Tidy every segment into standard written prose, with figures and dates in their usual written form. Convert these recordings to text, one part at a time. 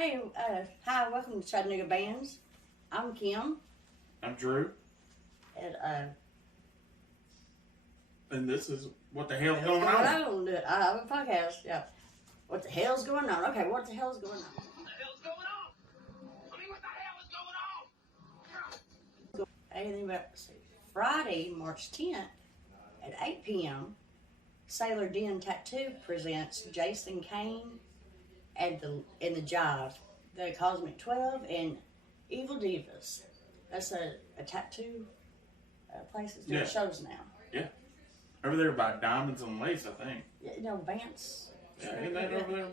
Hey, hi, welcome to Chattanooga Bands. I'm Kim, I'm Drew, and and this is What the Hell's what's Going going On? on? I have a podcast. Yeah. What the hell's going on? Okay, what the hell's going on? What the hell's going on? I mean, what the hell is going on? Anything about Friday, March 10th at 8 p.m. Sailor Den Tattoo presents Jason Kane and the Jive, the Cosmic 12, and Evil Divas. That's a tattoo place that's doing Yeah. shows now. Yeah. Over there by Diamonds and Lace, I think. Yeah, you know, Vance. Yeah, isn't that over there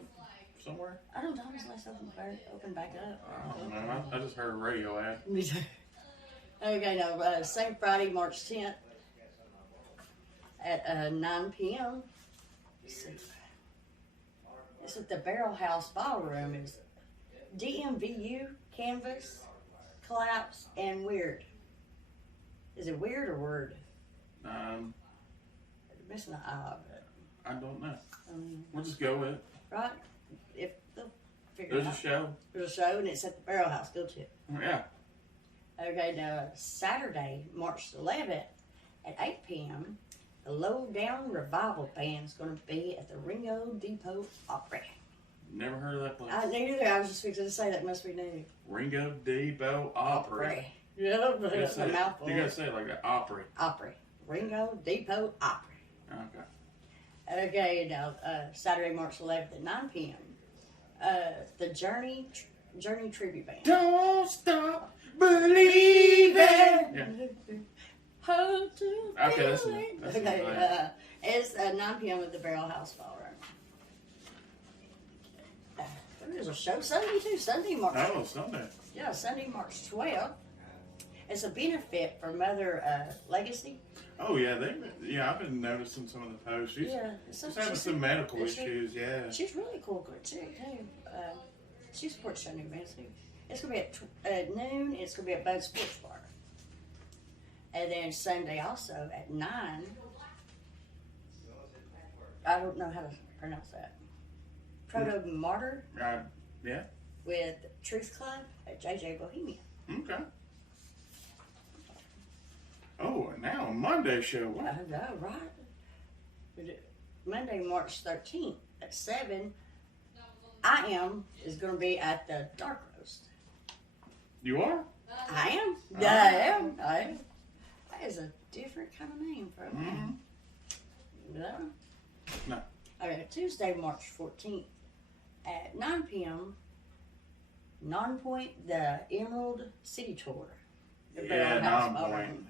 somewhere? I don't know, Thomas Lace open back up. I don't know. I just heard a radio ad. Okay, no, same Friday, March 10th at 9 p.m. It's at the Barrel House Ballroom. It's DMVU, Canvas, Collapse, and Weird. Is it weird or word? Missing an I, but I don't know. We'll just go with it. right? If they'll figure There's it a out. show. There's a show, and it's at the Barrel House. Go to it. Yeah. Okay, now Saturday, March 11th at 8 p.m., the Low Down Revival Band is going to be at the Ringo Depot Opry. Never heard of that place. I knew that. I was just fixing to say that must be new. Ringo Depot Opry. Yeah, but You it's a gotta mouthful. say it like that. Opry. Opry. Ringo Depot Opry. Okay. Okay, now Saturday, March 11th at 9 p.m., the Journey Tribute Band. Don't stop believing. Yeah. How to Okay, that's feel enough. it. That's Okay, enough. it's 9 p.m. at the Barrel House Ballroom. There's a show Sunday too. Sunday, March. Oh, Sunday. Yeah, Sunday, March 12th. It's a benefit for Mother Legacy. Oh yeah, I've been noticing some of the posts. She's having some medical issues. Yeah. She's really cool chick too. She supports Chattanooga Bands too. It's gonna be at noon. It's gonna be at Bud Sports Bar. And then Sunday also at 9. I don't know how to pronounce that. Proto Martyr Yeah. with Truth Club at JJ Bohemia. Okay. Oh, and now a Monday show. What? I know, right? Monday, March 13th at 7. I Am is going to be at the Dark Roast. You are? I am. Oh. I am. That is a different kind of name for a man. No? No. Okay, Tuesday, March 14th at 9 p.m. Non-Point, the Emerald City Tour. The Barrel House Non-Point. Ballroom.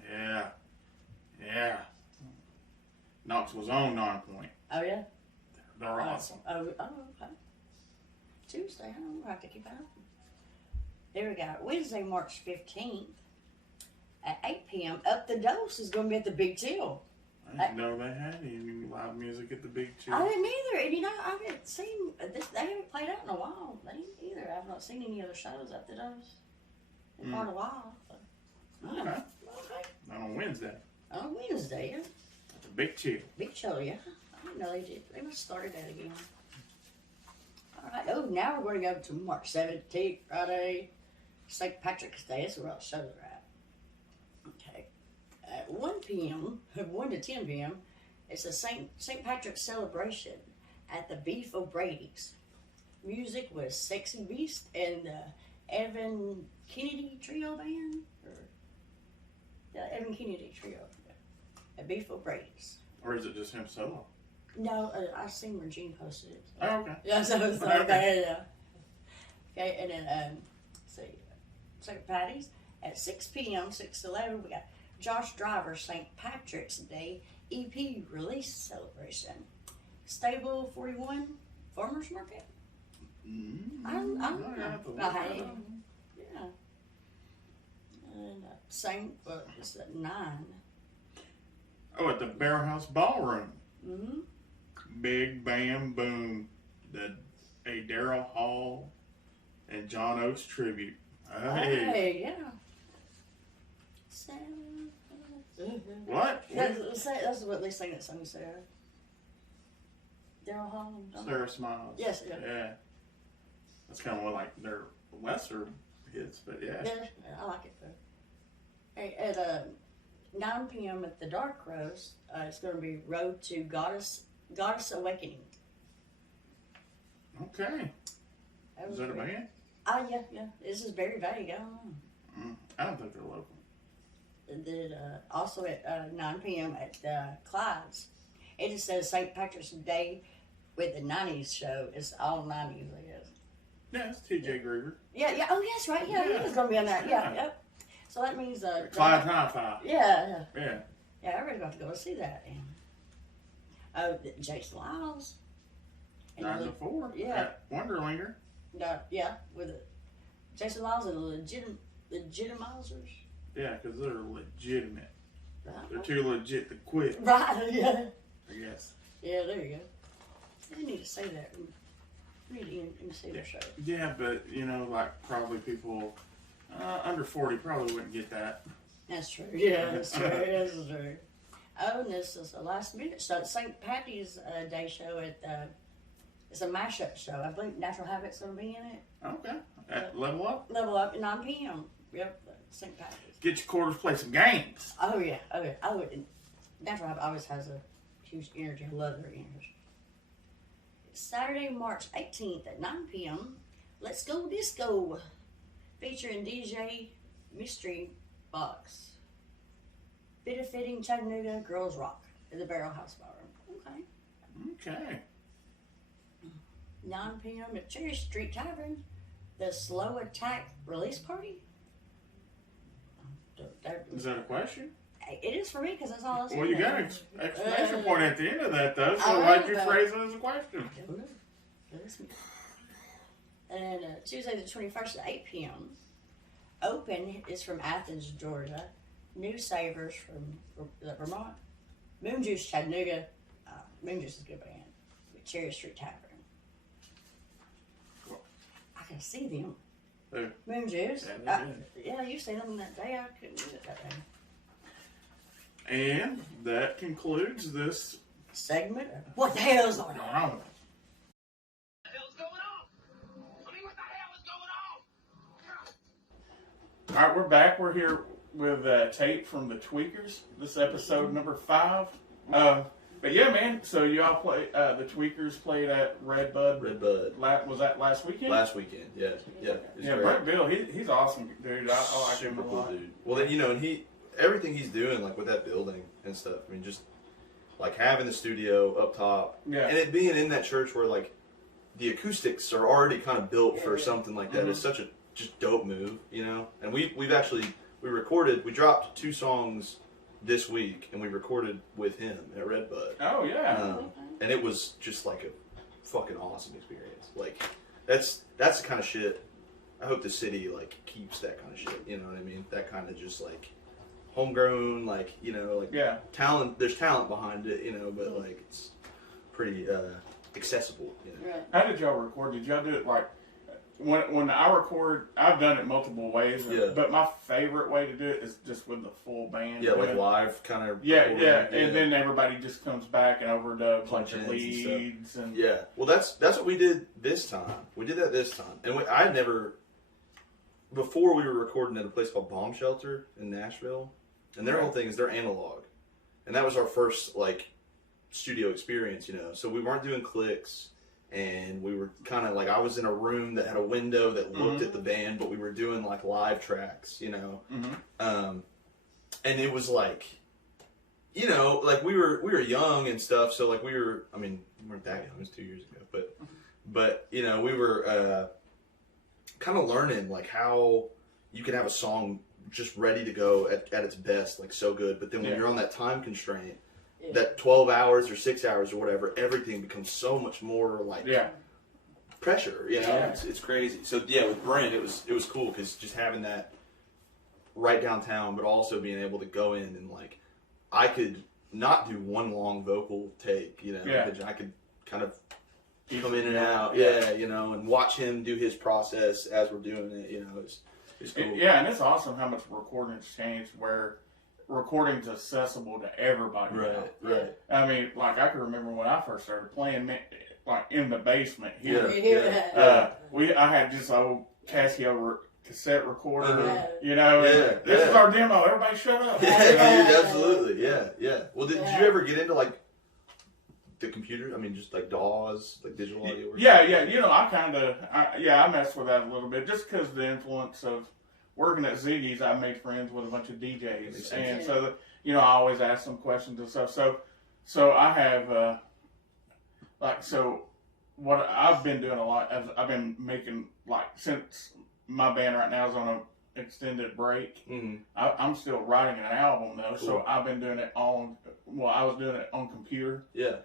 Yeah. Knox was on Non-Point. Oh, yeah? They're awesome. Oh, okay. Tuesday, I don't have to keep it open. There we go. Wednesday, March 15th at 8 p.m. Up the Dose is going to be at the Big Chill. I didn't know they had any live music at the Big Chill. I didn't either. And I haven't seen this. They haven't played out in a while. They didn't either. I've not seen any other shows Up the Dose in quite a while. So. Okay. Okay. Not on Wednesday. On Wednesday, yeah. At the Big Chill. Big Chill, yeah. I didn't know they did. They must have started that again. All right. Oh, now we're going to go to March 17th, Friday, St. Patrick's Day. That's where all the shows are at. Okay. At 1 p.m., 1 to 10 p.m., it's a St. Patrick's celebration at the Beef O'Brady's. Music was Sexy Beast and the Evan Kennedy Trio Band. The Evan Kennedy Trio at Beef O'Brady's. Or is it just him solo? No, I seen where Gene posted it. So. Oh, okay. Yeah, so it's like that, yeah. Okay, and then, let's see, St. Patty's at 6 p.m., 6 to 11, we got Josh Driver's St. Patrick's Day EP release celebration. Stable 41 Farmers Market. I don't know. Yeah. And same, it's at 9. Oh, at the Barrel House Ballroom. Mm-hmm. Big Bam Boom. A Daryl Hall and John Oates tribute. Hey, yeah. What? That's what they sing that song, Sarah. Daryl Hall. Sarah Smiles. Yes, yeah. Yeah. That's kind of one like their lesser hits, but yeah. Yeah, I like it though. Hey, at 9 p.m. at the Dark Rose, it's going to be Road to Goddess Awakening. Okay. Is that a band? Yeah. This is very vague. I don't know. I don't think they're local. Then, also at 9 p.m. at Clyde's, it just says St. Patrick's Day with the 90s show. It's all 90s, I guess. Yeah, it's T.J. Groover. Yeah. Oh, yes, right. Yeah, he is going to be on that. Yeah, yep. So that means... Clyde's Hi-Fi. Yeah. Yeah. Yeah, everybody's got to go see that. And, Jason Lyles. 9 to 4. Yeah. At Wonderlinger. Yeah, with Jason Lyles and the legitimizers. Yeah, because they're legitimate. Right. They're too legit to quit. Right, yeah. I guess. Yeah, there you go. You need to say that. You need to see their show. Yeah, but, like probably people under 40 probably wouldn't get that. That's true. Yeah, that's true. That's true. Oh, and this is a last minute show. St. Patty's Day show at it's a mashup show. I believe Natural Habit's going to be in it. Okay. Level Up? Level Up at 9 p.m. Yep, St. Patty's. Get your quarters, play some games. Oh, yeah. Natural Habit always has a huge energy. I love their energy. Saturday, March 18th at 9 p.m. Let's Go Disco. Featuring DJ Mystery Box. Fit of Fitting Chattanooga Girls Rock at the Barrel House Ballroom. Okay. 9 p.m. at Cherry Street Tavern. The Slow Attack Release Party. Is that a question? It is for me because that's all I said. Well, you got an exclamation point at the end of that, though, so why'd you phrase it as a question? And Tuesday the 21st at 8 p.m. Open is from Athens, Georgia. New Savers from Vermont. Moon Juice, Chattanooga. Moon Juice is a good band. With Cherry Street Tavern. Cool. I can see them. Who? Moon Juice. Yeah, you seen them that day. I couldn't do it that day. And that concludes this segment. What the hell is going on? What the hell's going on? I mean, what the hell is going on? All right, we're back. We're here with Tate from the Tweakers. This is episode number 5. But yeah, man. So y'all play. The Tweakers played at Red Bud. Was that last weekend? Last weekend, yeah. Yeah, Brett Bill. He's awesome, dude. I like him a lot. Dude. Well, then, and everything he's doing, like with that building and stuff. I mean, just like having the studio up top, and it being in that church where like the acoustics are already kind of built for something like that is such a just dope move, And we dropped 2 songs this week, and we recorded with him at Red Bud. Oh yeah, and it was just like a fucking awesome experience. Like that's the kind of shit. I hope the city like keeps that kind of shit. You know what I mean? That kind of just like homegrown, like talent. There's talent behind it, but like it's pretty accessible. Right. How did y'all record? Did y'all do it like? When I record, I've done it multiple ways, but my favorite way to do it is just with the full band. Yeah, like live kind of. Yeah, and then everybody just comes back and overdubs like the leads and. Yeah, well, that's what we did this time. We did that this time, and I never. Before we were recording at a place called Bomb Shelter in Nashville, and their whole thing is they're analog, and that was our first like studio experience, So we weren't doing clicks. And we were kind of like, I was in a room that had a window that looked at the band, but we were doing like live tracks, and it was like, like we were young and stuff. So like we weren't that young, it was 2 years ago, but we were kind of learning like how you can have a song just ready to go at its best, like so good. But then when you're on that time constraint, that 12 hours or 6 hours or whatever, everything becomes so much more like pressure, It's crazy. So with Brent, it was cool because just having that right downtown, but also being able to go in and like I could not do one long vocal take, I could kind of come in and out, and watch him do his process as we're doing it, it's cool. And it's awesome how much recording's changed where recording's accessible to everybody. Right. I mean, like I can remember when I first started playing, like in the basement here. Yeah. I had just an old Casio cassette recorder. You know, Yeah, this is yeah. our demo. Everybody shut up. Yeah, dude, absolutely. Yeah. Well, did you ever get into like the computer? I mean, just like DAWs, like digital audio. Yeah. You know, I messed with that a little bit just because of the influence of working at Ziggy's. I made friends with a bunch of DJs, and so you know, I always ask them questions and stuff. So I have what I've been doing a lot. I've been making since my band right now is on an extended break. Mm-hmm. I'm still writing an album though, Cool. so I've been doing it I was doing it on computer. Yeah.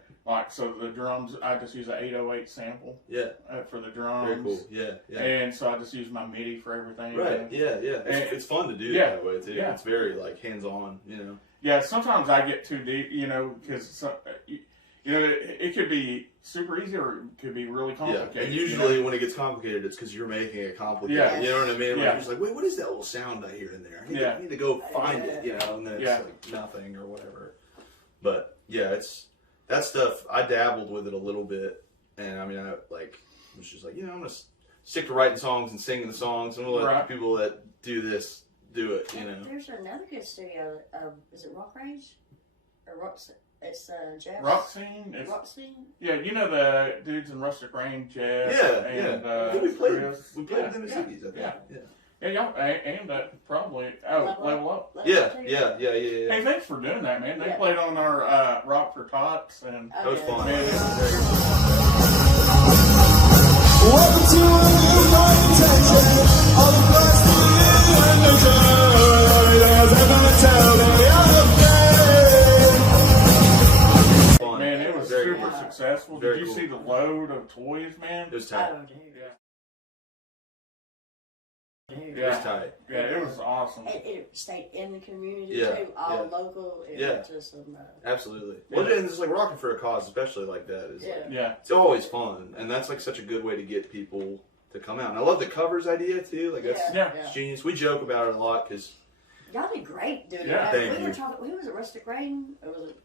So the drums, I just use an 808 sample. Yeah. For the drums. Very cool. Yeah. And so I just use my MIDI for everything. Right. Yeah. It's fun to do that way too. Yeah. It's very like hands-on. You know. Yeah. Sometimes I get too deep, you know, because it could be super easy or it could be really complicated. Yeah. And usually when it gets complicated, it's because you're making it complicated. Yeah. You know what I mean? Like, Yeah. you're just like, wait, what is that little sound I hear in there? I need to go find it. You know, and then it's like nothing or whatever. But yeah, it's that stuff. I dabbled with it a little bit, and I mean, I was just like, I'm gonna stick to writing songs and singing the songs, and we'll let people that do this do it. You know. There's another good studio. Is it Rock Range or Rock? It's Jazz. Rock Scene. Rock Scene. Yeah, you know the dudes in Rustic Rain, Jeff. Yeah. We played Chris. with them at Ziggy's, I think. Yeah. Yeah, y'all and probably Level Up. Yeah. Hey, thanks for doing that, man. They played on our Rock for Tots, and that was fun. Man, Welcome to a new conversation. All the best in the joy. I'm gonna tell them Fun. Man, it was Very super cool. successful. Very Did you cool. see the load of toys, man? It was tight. Oh, dude. It was tight. Yeah, it was awesome. It stayed in the community Yeah, too, all local. It was just Absolutely. Well, and it's like rocking for a cause, especially like that. Is Yeah. it's always fun, and that's like such a good way to get people to come out. And I love the covers idea too. Like that's it's genius. We joke about it a lot because y'all did great doing Yeah, that. thank We you. were talking. Who was it? Rustic Rain? Or was it?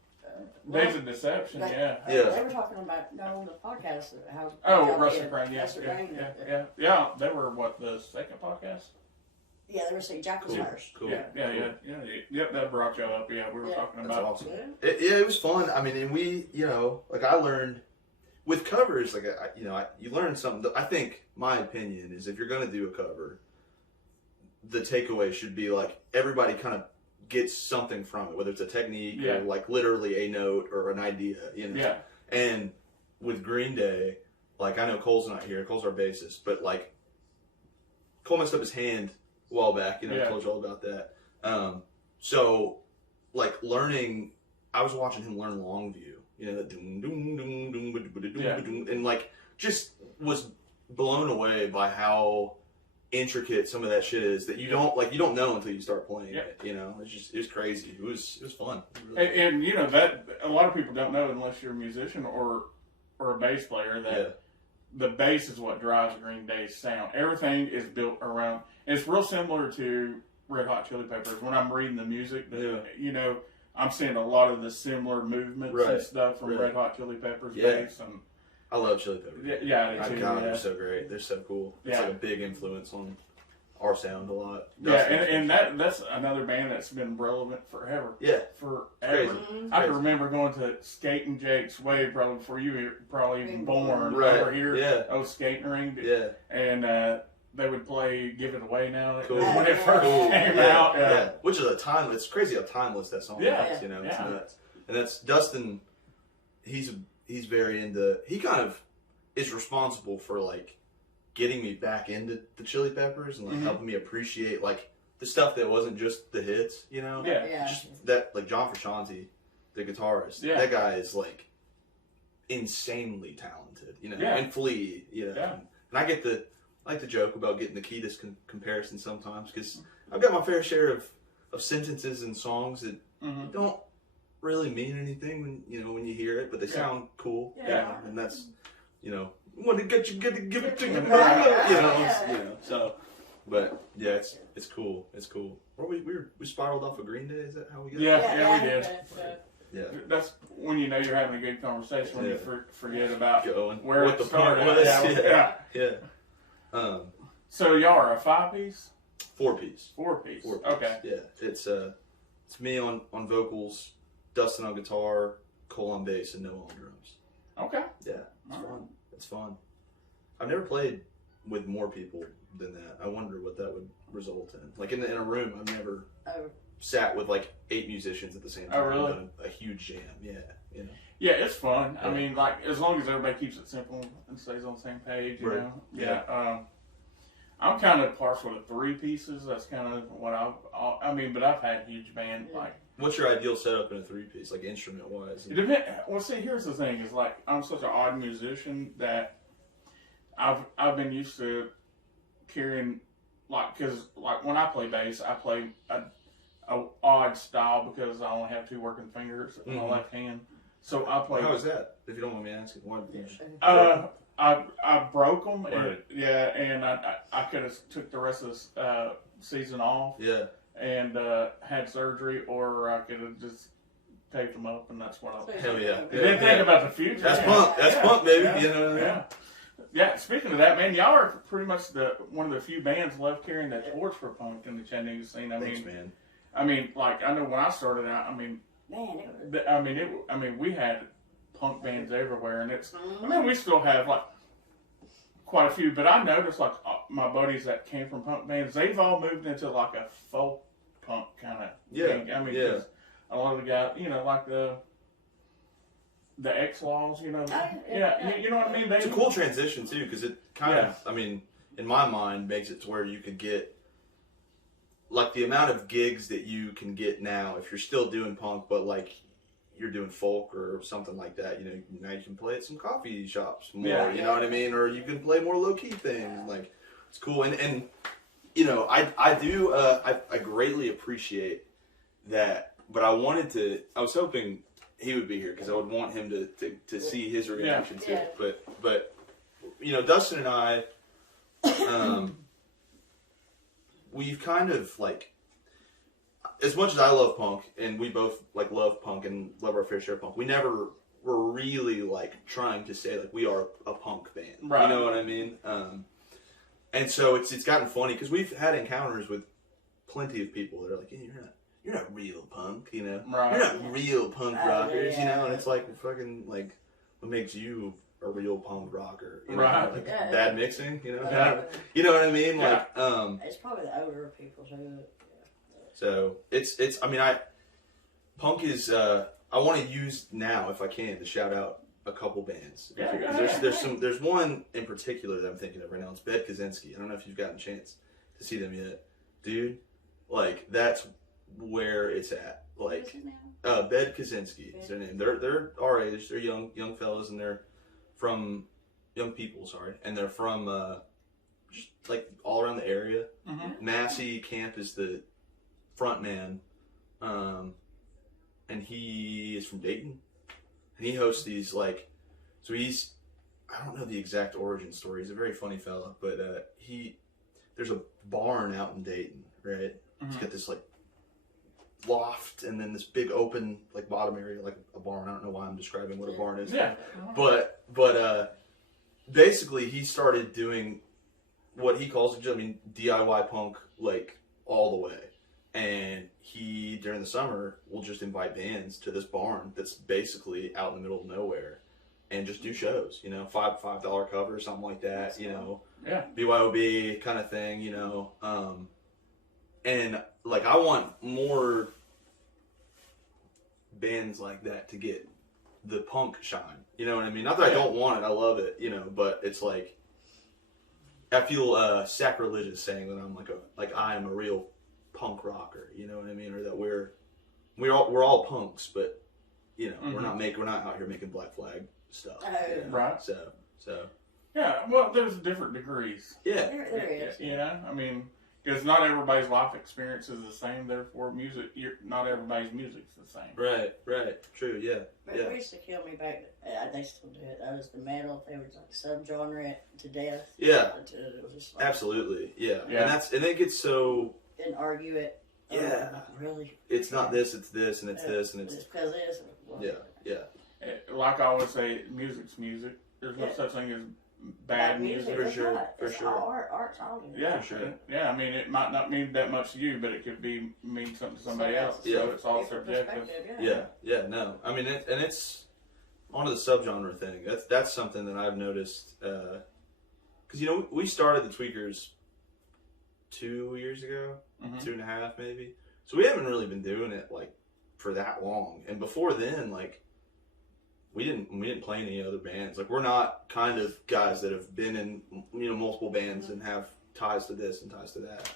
Days of Deception, yeah. They were talking about on the podcast how. Rustic Rain, Rustic Rain. Yeah. They were the second podcast? Yeah, they were saying Jack was first. Cool. Yeah. Yep, that brought you up. Yeah, we were talking That's about. awesome. It was fun. I mean, and we, like I learned with covers, like you learn something. I think my opinion is if you're gonna do a cover, the takeaway should be like everybody kind of gets something from it, whether it's a technique or like literally a note or an idea, Yeah. And with Green Day, like I know Cole's not here. Cole's our bassist, but like Cole messed up his hand a while back. I told you all about that. So like learning, I was watching him learn Longview. The doom doom doom doom doom, and like just was blown away by how intricate some of that shit is that you don't know until you start playing it. It was crazy. It was fun. Really And that a lot of people don't know unless you're a musician or a bass player that the bass is what drives Green Day's sound. Everything is built around, and it's real similar to Red Hot Chili Peppers. When I'm reading the music, I'm seeing a lot of the similar movements and stuff from Red Hot Chili Peppers bass. And I love Chili Peppers. Yeah, I do too. God, they're so great. They're so cool. It's like a big influence on our sound a lot. And that's another band that's been relevant forever. Yeah. Forever. Crazy. I can remember going to Skating Jake's way probably before you were probably even born. Right. Over here. Yeah. Oh, skating ring. Yeah. And they would play Give It Away Now. Cool. When it first came out. Yeah. Which is it's crazy how timeless that song is. It's nuts. And that's Dustin, he's very into, he kind of is responsible for like getting me back into the Chili Peppers and like helping me appreciate like the stuff that wasn't just the hits, Just that, like John Frusciante, the guitarist, that guy is like insanely talented, and Flea, and I like to joke about getting the Kiedis comparison sometimes because I've got my fair share of sentences and songs that don't really mean anything when you hear it, but they sound cool, and that's when to get you, get to give it to you, So, but yeah, it's cool. It's cool. Or we spiraled off of Green Day. Is that how we got? Yeah, we did. Yeah. That's when you know you're having a good conversation, when you forget about Going. where What it the started. point was. Yeah. Yeah. So y'all are a 5-piece? 4-piece. 4-piece. 4-piece. Okay. Yeah. It's me on vocals, Dustin on guitar, Cole on bass, and Noah on drums. Okay. Yeah. It's fun. It's fun. I've never played with more people than that. I wonder what that would result in. Like in a room, I've never sat with like 8 musicians at the same time. Oh, really? Done a huge jam. Yeah. You know. Yeah, it's fun. Yeah. I mean, like, as long as everybody keeps it simple and stays on the same page, you Right. know? Yeah. I'm kind of partial to 3 pieces. That's kind of what I mean, but I've had huge band, like. What's your ideal setup in a 3-piece, like instrument-wise? It depends. Well, see, here's the thing: is like I'm such an odd musician that I've been used to carrying, like, because like when I play bass, I play a odd style because I only have 2 working fingers in my left hand. So I play. How is that? If you don't mind me asking, why? I broke them, Right. and I could have took the rest of this season off, and had surgery, or I could have just taped them up, and that's what I. Hell yeah! Didn't think about the future. That's punk. That's punk, baby. Yeah. You know what I mean? Yeah. Yeah. Speaking of that, man, y'all are pretty much one of the few bands left carrying that torch for punk in the Chattanooga scene. Thanks, man. I mean, like I know when I started out, I mean, we had punk bands everywhere, and we still have like quite a few. But I noticed like my buddies that came from punk bands, they've all moved into like a folk punk kind of thing. I mean, 'cause a lot of the guys, you know, like the X-Laws, you know, you know what I mean. It's a cool transition too, because it kind of, I mean, in my mind, makes it to where you could get like the amount of gigs that you can get now if you're still doing punk, but like you're doing folk or something like that. You know, now you can play at some coffee shops more. You know what I mean, or you can play more low key things. Like it's cool, and you know, I do I greatly appreciate that, but I was hoping he would be here because I would want him to see his reaction to it. But you know, Dustin and I, we've kind of like, as much as I love punk and we both like love punk and love our fair share of punk, we never were really like trying to say like we are a punk band. Right. You know what I mean? And so it's gotten funny because we've had encounters with plenty of people that are like, hey, you're not real punk, you know? Right. You're not real punk rockers, you know? And it's like, fucking, like, what makes you a real punk rocker? You know? Like, bad mixing, you know? You know what I mean? Like, it's probably the older people too. So, I mean, punk is, I want to use now, if I can, to shout out a couple bands. There's one in particular that I'm thinking of right now. It's Bed Kaczynski. I don't know if you've gotten a chance to see them yet. Dude, like, that's where it's at. Like, Bed Kaczynski is their name. They're our age. They're young fellas, and they're from young people. Sorry, and they're from just like all around the area. Mm-hmm. Massey Camp is the front man, and he is from Dayton, and he hosts these like. So I don't know the exact origin story. He's a very funny fella, but there's a barn out in Dayton, right? Mm-hmm. He's got this like loft and then this big open like bottom area like a barn. I don't know why I'm describing what a barn is. Yeah. But basically he started doing what he calls, I mean, DIY punk like all the way. And he during the summer will just invite bands to this barn that's basically out in the middle of nowhere and just do shows, you know, $5 cover, something like that, that's you know. Yeah. BYOB kind of thing, you know. And like I want more bands like that to get the punk shine. You know what I mean? Not that I don't want it, I love it, you know, but it's like I feel sacrilegious saying that I'm like I am a real punk rocker, you know what I mean? Or that we're all punks, but you know, mm-hmm. we're not out here making Black Flag stuff. You know? Right. So yeah, well there's different degrees. Yeah. There is. You know, I mean, because not everybody's life experience is the same, therefore not everybody's music's the same. Right, true, yeah. But it used to kill me back, they still do it, that was the metal, they were like subgenre to death. Yeah, it was just like, absolutely, yeah. And it gets so... Didn't argue it, Yeah. Really? It's not this, it's this, and it's this, and it's because this. Well, yeah. Like I always say, music's music. There's no such thing as bad music. For it's sure, not. for It's sure. all art's all good. Yeah, For sure. Yeah, I mean, it might not mean that much to you, but it could mean something to somebody else. Yeah. So it's all Different subjective. perspective, Yeah, no. I mean, it's onto the subgenre thing. That's something that I've noticed. Because, we started the Tweakers 2 years ago, 2.5 maybe. So we haven't really been doing it, like, for that long. And before then, like, we didn't play any other bands. Like, we're not kind of guys that have been in, multiple bands and have ties to this and ties to that.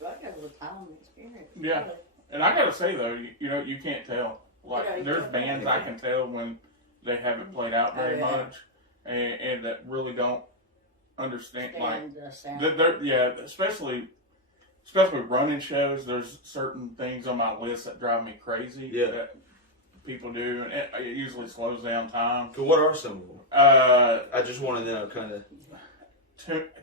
That goes with time and experience. Yeah. Really. And I gotta say though, you can't tell. Like, You there's can't bands tell. I can tell when they haven't played out very Oh, yeah. much, and that really don't understand. Like, And the sound. especially running shows. There's certain things on my list that drive me crazy. Yeah. That people do, and it usually slows down time. So what are some of them? Uh, I just want to know, kind of.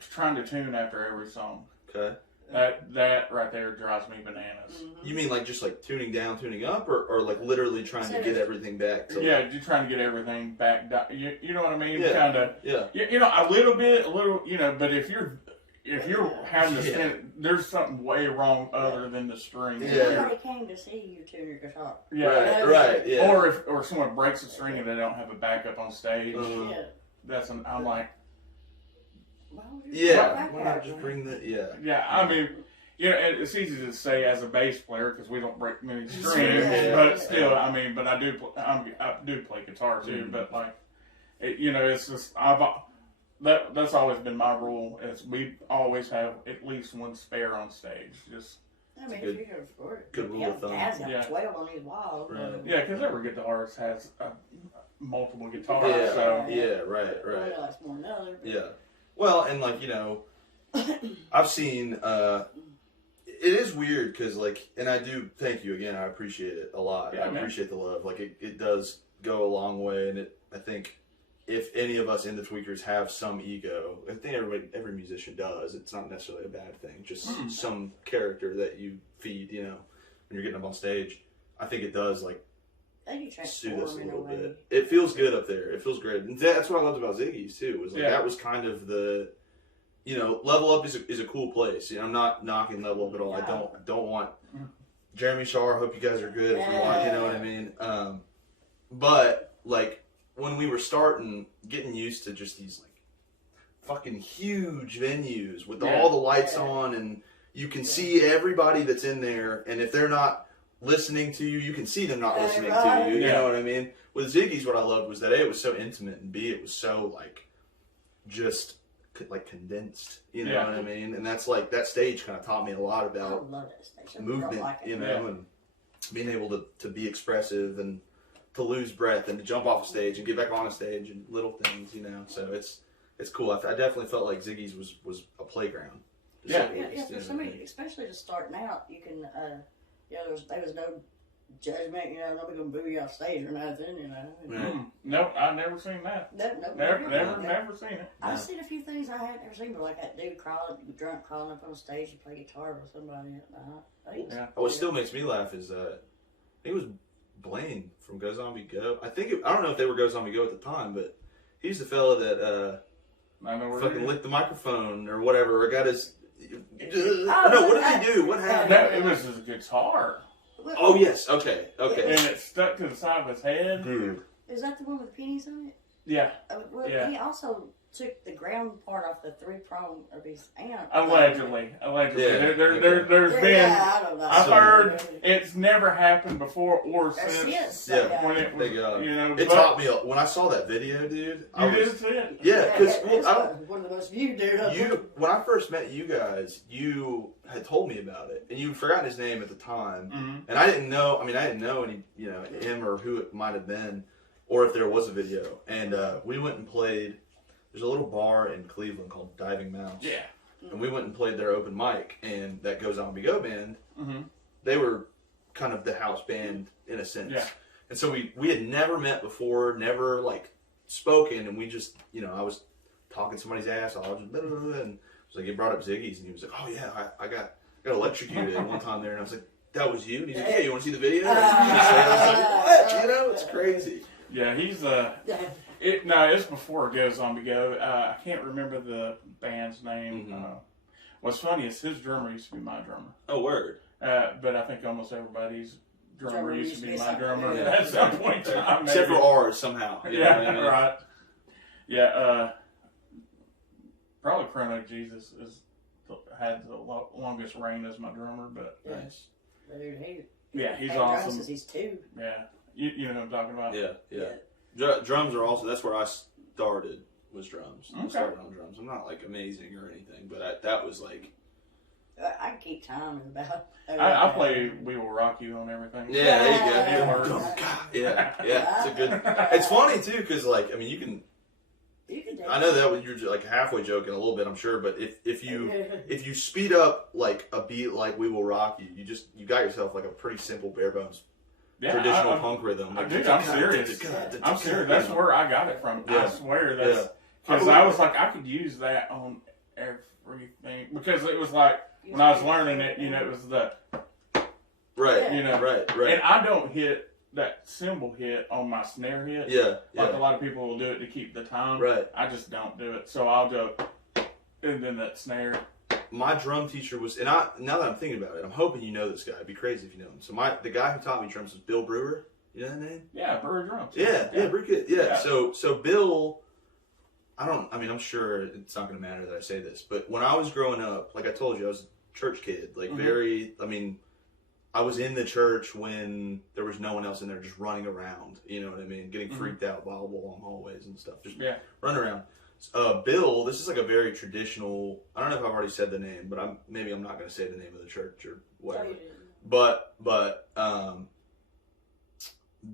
trying to tune after every song. Okay. That right there drives me bananas. You mean like just like tuning down, tuning up, or like literally trying to get everything back to Yeah, you're trying to get everything back down. You know what I mean? Yeah. Kind of. yeah. A little, but if you're having to spend, there's something way wrong other than the string. Yeah. Somebody came to see you tune your guitar. Yeah. Right, yeah. Or someone breaks a string and they don't have a backup on stage. Yeah. I'm like, Why would you Yeah, back why out? not just bring the yeah. I mean, and it's easy to say as a bass player because we don't break many strings, Yeah. but still, I mean, but I do play guitar too. Mhm. But like, it's just that's always been my rule. Is we always have at least one spare on stage. Just I mean, Good- if you can afford it. good rule of thumb. Dad's got Yeah. 12 on his wall. Right. yeah, because every guitarist has multiple guitars. Yeah, So right. One likes more than the other. Yeah. Well, and like, I've seen, it is weird because like, and I do thank you again. I appreciate it a lot. Yeah, I man. appreciate the love. Like it does go a long way. And I think if any of us in the Tweakers have some ego, I think every musician does. It's not necessarily a bad thing. Just some character that you feed, when you're getting up on stage. I think it does like I think you soothe us a transform in a little way. bit. It feels good up there. It feels great. And that's what I loved about Ziggy's too. Was like Yeah. that was kind of the, Level Up is a cool place. I'm not knocking Level Up at all. I don't want Jeremy Shaw. Hope you guys are good. If you want, you know what I mean. But like when we were starting, getting used to just these like fucking huge venues with all the lights on, and you can see everybody that's in there, and if they're not listening to you, you can see them not listening to you. You know what I mean? With Ziggy's, what I loved was that A, it was so intimate, and B, it was so like just like condensed. You know what I mean? And that's like that stage kind of taught me a lot I about love that station. movement, Like it. and being able to be expressive and to lose breath and to jump off a stage and get back on a stage and little things, So it's cool. I definitely felt like Ziggy's was a playground. to say the Yeah, least, for you know somebody, what I mean? especially just starting out, you can, there was no judgment, nobody gonna boo you off stage or nothing, Right. Nope, I've never seen that. Never seen it. I've seen a few things I had never seen, but like that dude drunk crawling up on stage and play guitar with somebody at night. Yeah. What still makes me laugh is I think it was Blaine from Go Zombie Go. I don't know if they were Go Zombie Go at the time, but he's the fella that I know where fucking it is. licked the microphone or whatever, or got his. Oh, No, what did he do? What happened? No, it was his guitar, Oh yes, okay. and it stuck to the side of his head. Dude. Is that the one with pennies on it? Yeah, Well, Yeah. he also took the ground part off the 3-prong of his amp. allegedly. Yeah. There's been. Yeah, I don't know. I've heard it's never happened before or since. Since, Yeah. When it was, Thank God. It It taught me when I saw that video, dude. I You was, did see it? yeah, because it's one of the most viewed, dude. when I first met you guys, you had told me about it, and you'd forgotten his name at the time, Mm-hmm. and I didn't know. I mean, I didn't know any, him or who it might have been, or if there was a video. And we went and played. There's a little bar in Cleveland called Diving Mouse. Yeah. And we went and played their open mic, and that Go Zombie Go band. Mm-hmm. They were kind of the house band in a sense. Yeah. And so we had never met before, never like spoken, and we just, I was talking somebody's ass off, just blah, blah, blah, and it was like, he brought up Ziggy's, and he was like, oh yeah, I got electrocuted one time there, and I was like, "That was you?" And he's like, "Yeah, you want to see the video?" And I was like, "What? You know, it's crazy." Yeah, he's it's before it goes on to go. I can't remember the band's name. Mm-hmm. What's funny is his drummer used to be my drummer. Oh, word. But I think almost everybody's drummer used to be my drummer yeah. at some point in time. Except maybe. for ours somehow. You know what I mean? Right. Yeah, probably Chrono Jesus had the longest reign as my drummer, but Nice. Dude, he's had awesome. drums since he's 2. Yeah, you know what I'm talking about. Yeah. Drums are also, that's where I started, was drums. I Okay. started on drums. I'm not like amazing or anything, but that was like, I can keep time about. I play We Will Rock You on everything. yeah, there you Yeah. go. Yeah, it's a good. It's funny too, because like, I mean, you can. You can do I know that you're like halfway joking a little bit, I'm sure, but if you speed up like a beat like We Will Rock You, you got yourself like a pretty simple bare bones traditional punk rhythm. Like, dude, I'm serious. I'm serious. That's where I got it from. I swear that's because I was like, I could use that on everything because it was like when I was learning it, it was the right, right, and I don't hit that cymbal hit on my snare hit. Like a lot of people will do it to keep the time. Right. I just don't do it. So I'll go and then that snare. My drum teacher was, and now that I'm thinking about it, I'm hoping you know this guy. It'd be crazy if you know him. So the guy who taught me drums was Bill Brewer. You know that name? Yeah, Brewer drums. Yeah, Brewer Kid. Yeah. So Bill, I'm sure it's not going to matter that I say this, but when I was growing up, like I told you, I was a church kid. Like I was in the church when there was no one else in there, just running around. You know what I mean? Getting freaked out by all the long hallways and stuff. Just running around. Bill, this is like a very traditional. I don't know if I've already said the name, but I'm not going to say the name of the church or whatever. But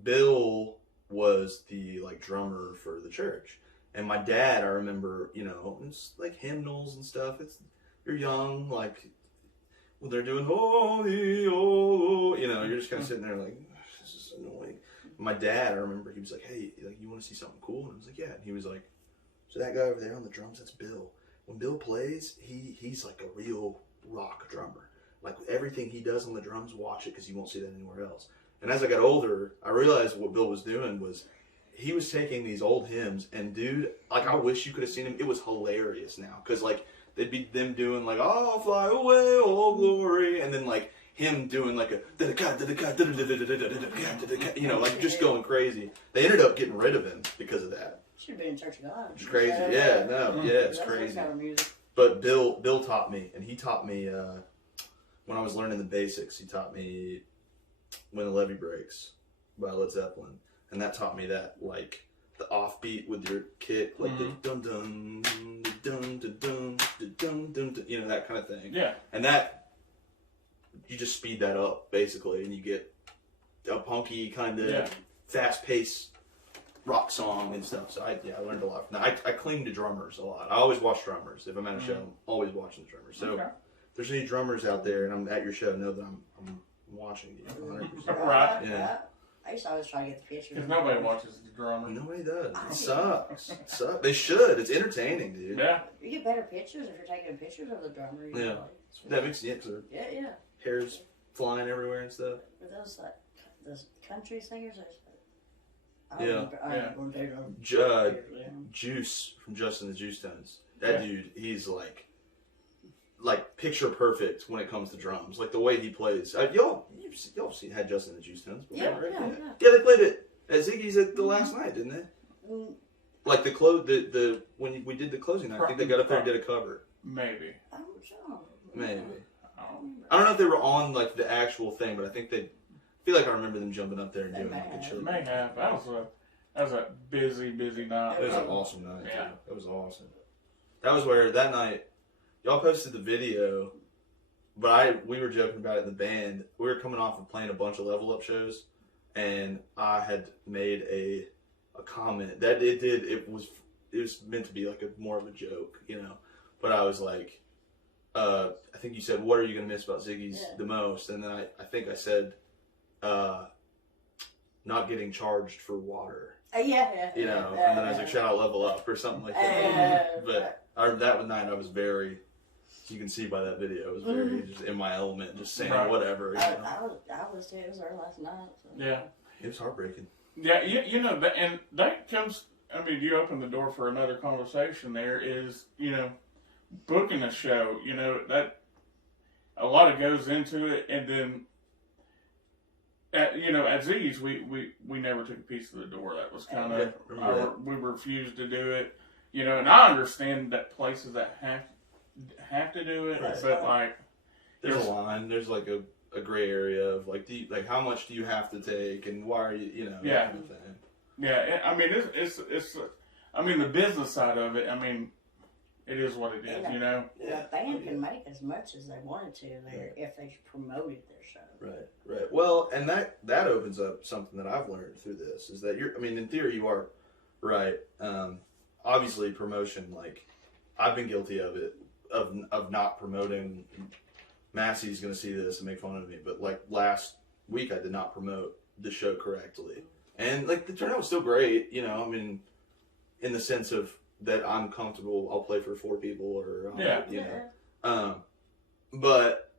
Bill was the like drummer for the church, and my dad, I remember, it's like hymnals and stuff. You're young, like. Well, they're doing holy, oh, you're just kind of sitting there like, this is annoying. My dad, I remember, he was like, hey, like, you want to see something cool? And I was like, yeah. And he was like, so that guy over there on the drums, that's Bill. When Bill plays, he's like a real rock drummer. Like everything he does on the drums, watch it because you won't see that anywhere else. And as I got older, I realized what Bill was doing was he was taking these old hymns and dude, like I wish you could have seen him. It was hilarious now because like, they'd be them doing like, "I'll fly away, oh glory," and then like him doing like a, like just going crazy. They ended up getting rid of him because of that. Should have been in Church of God. It's crazy. It's crazy. Kind of music. But Bill taught me, and he taught me when I was learning the basics. He taught me "When the Levee Breaks" by Led Zeppelin, and that taught me that like. The offbeat with your kick, like the dun dun dun dun dun dun dun, that kind of thing. Yeah. And that you just speed that up basically, and you get a punky kind of fast-paced rock song and stuff. So I learned a lot. Now I cling to drummers a lot. I always watch drummers. If I'm at a show, I'm always watching the drummers. So if there's any drummers out there, and I'm at your show, know that I'm watching you 100%. Right. Yeah. I used to always try to get the picture. Because nobody watches the drummer. Nobody does. It sucks. They should. It's entertaining, dude. Yeah. You get better pictures if you're taking pictures of the drummer. Yeah. That makes sense. Yeah. Hair's flying everywhere and stuff. But those country singers, Juice from Justin the Juice Tones. That dude, he's like picture perfect when it comes to drums. Like the way he plays. Y'all had Justin the Juice Tones before, right? Yeah, they played it at Ziggy's the last night, didn't they? Like when we did the closing night, I think they got up there and did a cover. Maybe. Maybe. I don't know if they were on like the actual thing, but I feel like I remember them jumping up there and doing like a chill. May have. That was a busy night. It was an awesome night. Yeah. Too. It was awesome. That was where that night y'all posted the video, but we were joking about it in the band. We were coming off of playing a bunch of level up shows, and I had made a comment that it was meant to be like more of a joke, But I was like, I think you said, "What are you gonna miss about Ziggy's the most?" And then I think I said, not getting charged for water. And then I was like, "Shout out Level Up" or something like that. But that night I was very You can see by that video, it was very just in my element, just saying Right. whatever. You know? I was too. It was there last night. So. Yeah. It was heartbreaking. Yeah, you know, and that comes, I mean, you open the door for another conversation there is, you know, booking a show, you know, that a lot of goes into it, and then, you know, at Z's, we never took a piece of the door. That was kind of, we refused to do it, you know, and I understand that places that have to do it, but like, there's a line, there's like a gray area of like, how much do you have to take, and why are you, you know, that kind of thing. Yeah, I mean, it's I mean, the business side of it, I mean, it is what it is, you know? A band can make as much as they wanted to if they promoted their show. Right. Well, and that opens up something that I've learned through this, is that I mean, in theory, you are right. Obviously, promotion, like, I've been guilty of it, of not promoting. Massey's going to see this and make fun of me, but like last week, I did not promote the show correctly. And like the turnout was still great, you know, I mean, in the sense of that I'm comfortable, I'll play for 4 people or, you know. But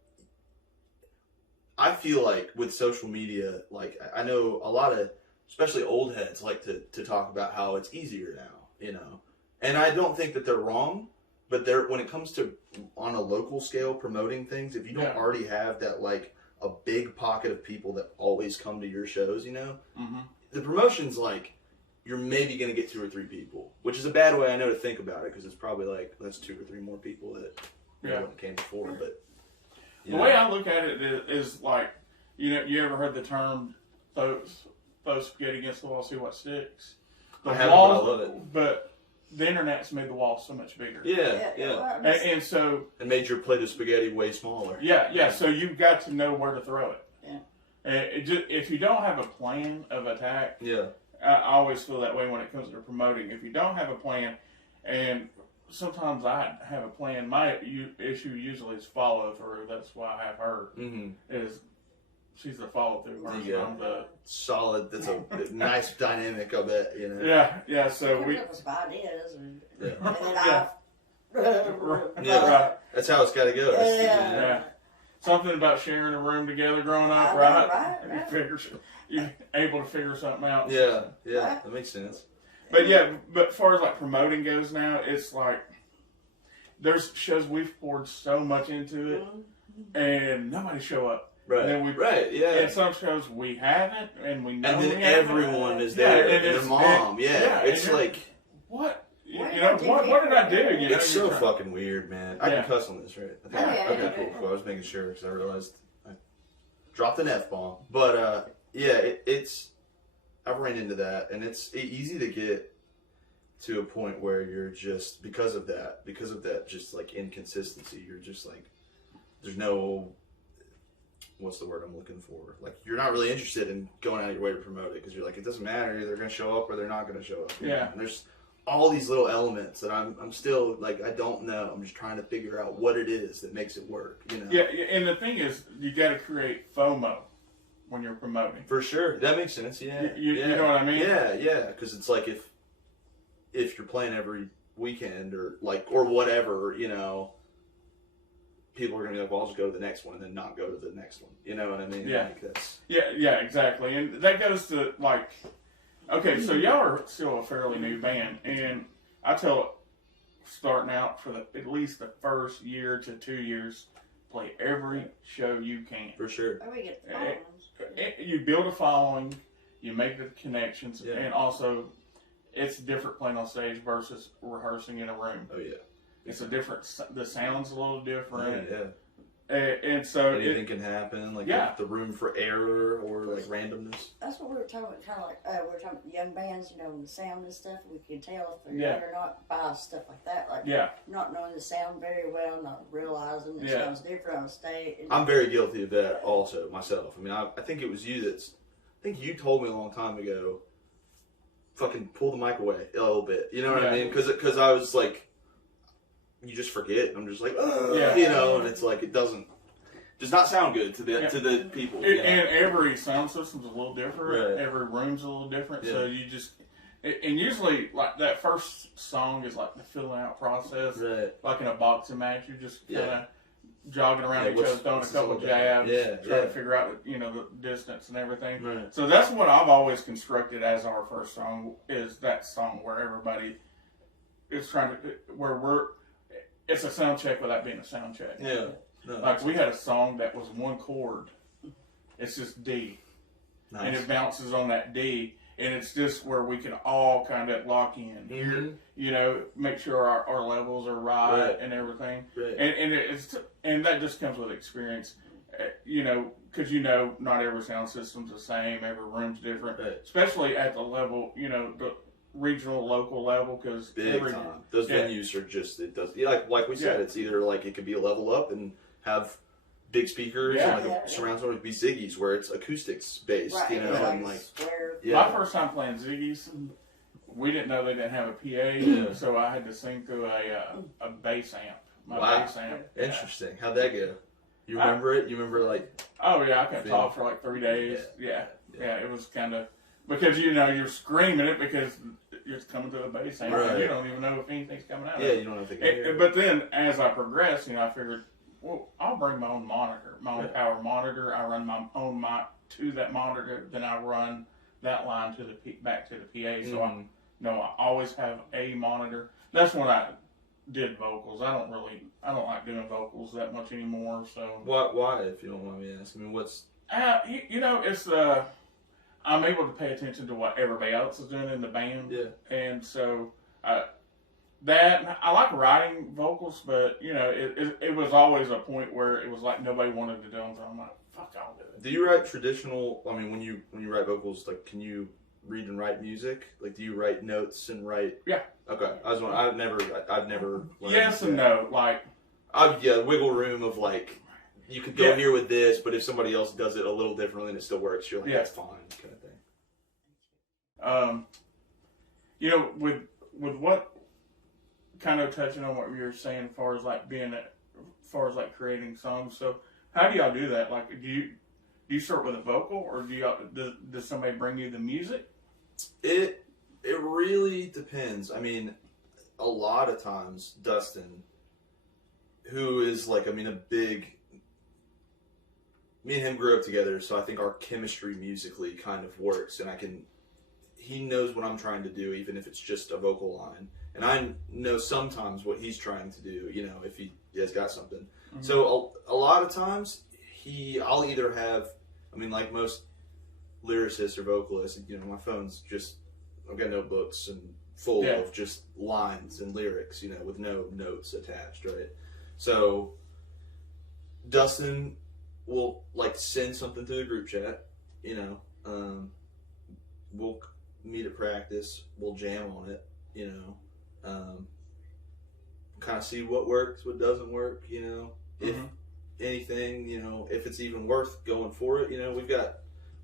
I feel like with social media, like I know a lot of, especially old heads, like to talk about how it's easier now, you know. And I don't think that they're wrong, but when it comes to on a local scale promoting things, if you don't already have that like a big pocket of people that always come to your shows, you know, the promotion's like you're maybe going to get 2 or 3 people, which is a bad way I know to think about it, because it's probably like that's 2 or 3 more people that came before. But the way I look at it is like, you know, you ever heard the term throw spaghetti against the wall, see what sticks? I haven't, but I love it. But the internet's made the wall so much bigger. Yeah. And so... And made your plate of spaghetti way smaller. Yeah, so you've got to know where to throw it. Yeah. If you don't have a plan of attack, I always feel that way when it comes to promoting. If you don't have a plan, and sometimes I have a plan, my issue usually is follow through. That's why I have her, is she's the follow through person. I'm the solid. That's a nice dynamic of it, you know. Yeah. So we comes up with ideas, and then right. That's how it's got to go. Yeah. Something about sharing a room together growing up, right? You're able to figure something out. Yeah, that makes sense. But as far as like promoting goes now, it's like there's shows we've poured so much into it, and nobody show up. Right. And then and some shows we haven't, and we know. And then everyone is there. And their mom. It's like what? You know, what did I do? You know, it's so fucking weird, man. I can cuss on this, right? Okay, cool. I was making sure because I realized I dropped an F-bomb. But it's I've ran into that, and it's easy to get to a point where you're just because of that just like inconsistency. You're just like there's no. What's the word I'm looking for? Like, you're not really interested in going out of your way to promote it because you're like, it doesn't matter. They're going to show up or they're not going to show up. Yeah. And there's all these little elements that I'm still, like, I don't know. I'm just trying to figure out what it is that makes it work, you know? Yeah, and the thing is, you got to create FOMO when you're promoting. For sure. That makes sense, yeah. You know what I mean? Yeah. Because it's like if you're playing every weekend or whatever, you know, people are going to be like, well, I'll just go to the next one and then not go to the next one. You know what I mean? Yeah. Like that's... Yeah, exactly. And that goes to, like, okay, so y'all are still a fairly new band. And I tell starting out for at least the first year to 2 years, play every show you can. For sure. Or we get the followings. You build a following, you make the connections, and also it's different playing on stage versus rehearsing in a room. Oh, yeah. It's the sound's a little different. Yeah. And so anything can happen, like the room for error or like randomness. That's what we were talking about, kind of like we were talking about young bands, you know, the sound and stuff. We can tell if they're young or not by stuff like that, like not knowing the sound very well, not realizing it sounds different on stage. I'm very guilty of that also myself. I mean, I think it was you I think you told me a long time ago, fucking pull the mic away a little bit. You know what I mean? Because I was like. You just forget. I'm just like, you know, and it's like it does not sound good to the people. And every sound system's a little different. Right. Every room's a little different. So And usually, like, that first song is like the filling out process. Right. Like in a boxing match, you're just kind of Yeah. jogging around Yeah, each what's- other, throwing a what's this couple all about? jabs, Yeah, trying yeah. to figure out, the distance and everything. Right. So that's what I've always constructed as our first song, is that song where everybody is trying to, it's a sound check without being a sound check. Yeah. No, Like, we had a song that was one chord. It's just D. nice. And it bounces on that D. And it's just where we can all kind of lock in. Mhm. Make sure our levels are right, Right. and everything. Right. And that just comes with experience. Because not every sound system's the same, every room's different. Right. Especially at the level, the regional, local level, because Big time. Those venues are just, it does, like we said, it's either like it could be a level up and have big speakers, Yeah. and like a surround sound, it could be Ziggy's where it's acoustics based, Right, and like, square. yeah. My first time playing Ziggy's, we didn't know they didn't have a PA, Yeah. so I had to sing through a bass amp. My Wow. bass amp. Yeah. Interesting. How'd that go? You remember it? You remember like, Oh yeah, I couldn't Feel- talk for like 3 days. Yeah. Yeah, it was kind of because you're screaming it because you're coming to the bass amp, and Right. you don't even know if anything's coming out. yeah, of it. you don't have to get it. But then as I progressed, I figured, well, I'll bring my own monitor, my own Yeah. power monitor. I run my own mic to that monitor, then I run that line to back to the PA. So Mhm. I always have a monitor. That's when I did vocals. I don't like doing vocals that much anymore. So Why, if you don't mind me asking? I mean, what's, it's I'm able to pay attention to what everybody else is doing in the band, yeah. and so that I like writing vocals, but it was always a point where it was like nobody wanted to do them, so I'm like, fuck, I'll do it. Do you write traditional, I mean, when you write vocals, like, can you read and write music? Like, do you write notes and write? Yeah. Okay. I've never learned Yes and that. no, like Wiggle room of like, you could go here with this, but if somebody else does it a little differently and it still works, you're like, Yeah. that's fine, kind of thing. with what kind of touching on what you were saying as far as like creating songs. So how do y'all do that? Like, do you start with a vocal, or does somebody bring you the music? It really depends. I mean, a lot of times Dustin, who is like, me and him grew up together, so I think our chemistry musically kind of works, and he knows what I'm trying to do, even if it's just a vocal line. And I know sometimes what he's trying to do, if he has got something. Mm-hmm. So a lot of times, I'll either have, like most lyricists or vocalists, my phone's just, I've got notebooks and full of just lines and lyrics, with no notes attached, right? So Dustin will send something to the group chat, we'll meet at practice, we'll jam on it, kind of see what works, what doesn't work, if anything, if it's even worth going for it,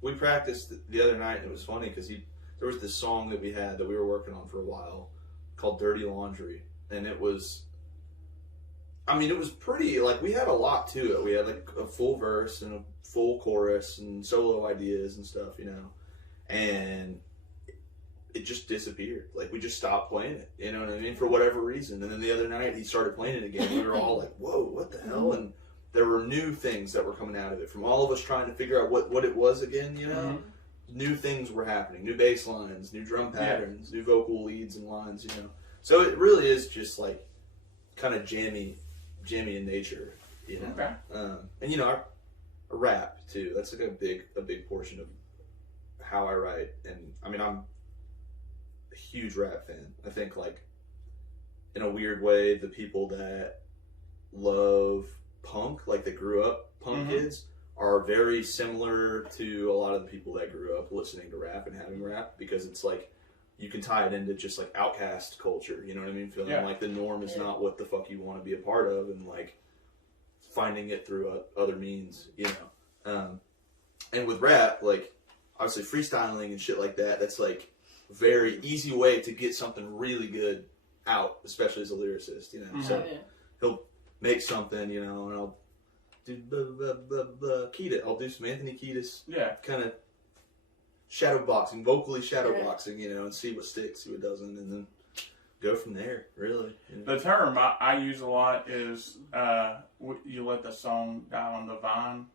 we practiced the other night, and it was funny because there was this song that we had that we were working on for a while called Dirty Laundry, and it was pretty, we had a lot to it. We had a full verse and a full chorus and solo ideas and stuff, and it just disappeared. We just stopped playing it, you know what I mean, for whatever reason. And then the other night he started playing it again. We were all like, whoa, what the hell? And there were new things that were coming out of it from all of us trying to figure out what it was again, New things were happening, new bass lines, new drum patterns, new vocal leads and lines, So it really is just kind of jammy in nature, Okay. And I rap too. That's a big portion of how I write. And I'm a huge rap fan. I think in a weird way, the people that love punk, that grew up punk kids, are very similar to a lot of the people that grew up listening to rap and having rap, because it's you can tie it into just outcast culture, you know what I mean? Feeling like the norm is not what the fuck you want to be a part of, and finding it through other means, and with rap, obviously freestyling and shit like that, that's very easy way to get something really good out, especially as a lyricist, So he'll make something, and I'll do Kiedis. I'll do some Anthony Kiedis, kind of vocally shadow boxing, you know, and see what sticks, see what doesn't, and then go from there, really. You know? The term I use a lot is you let the song die on the vine,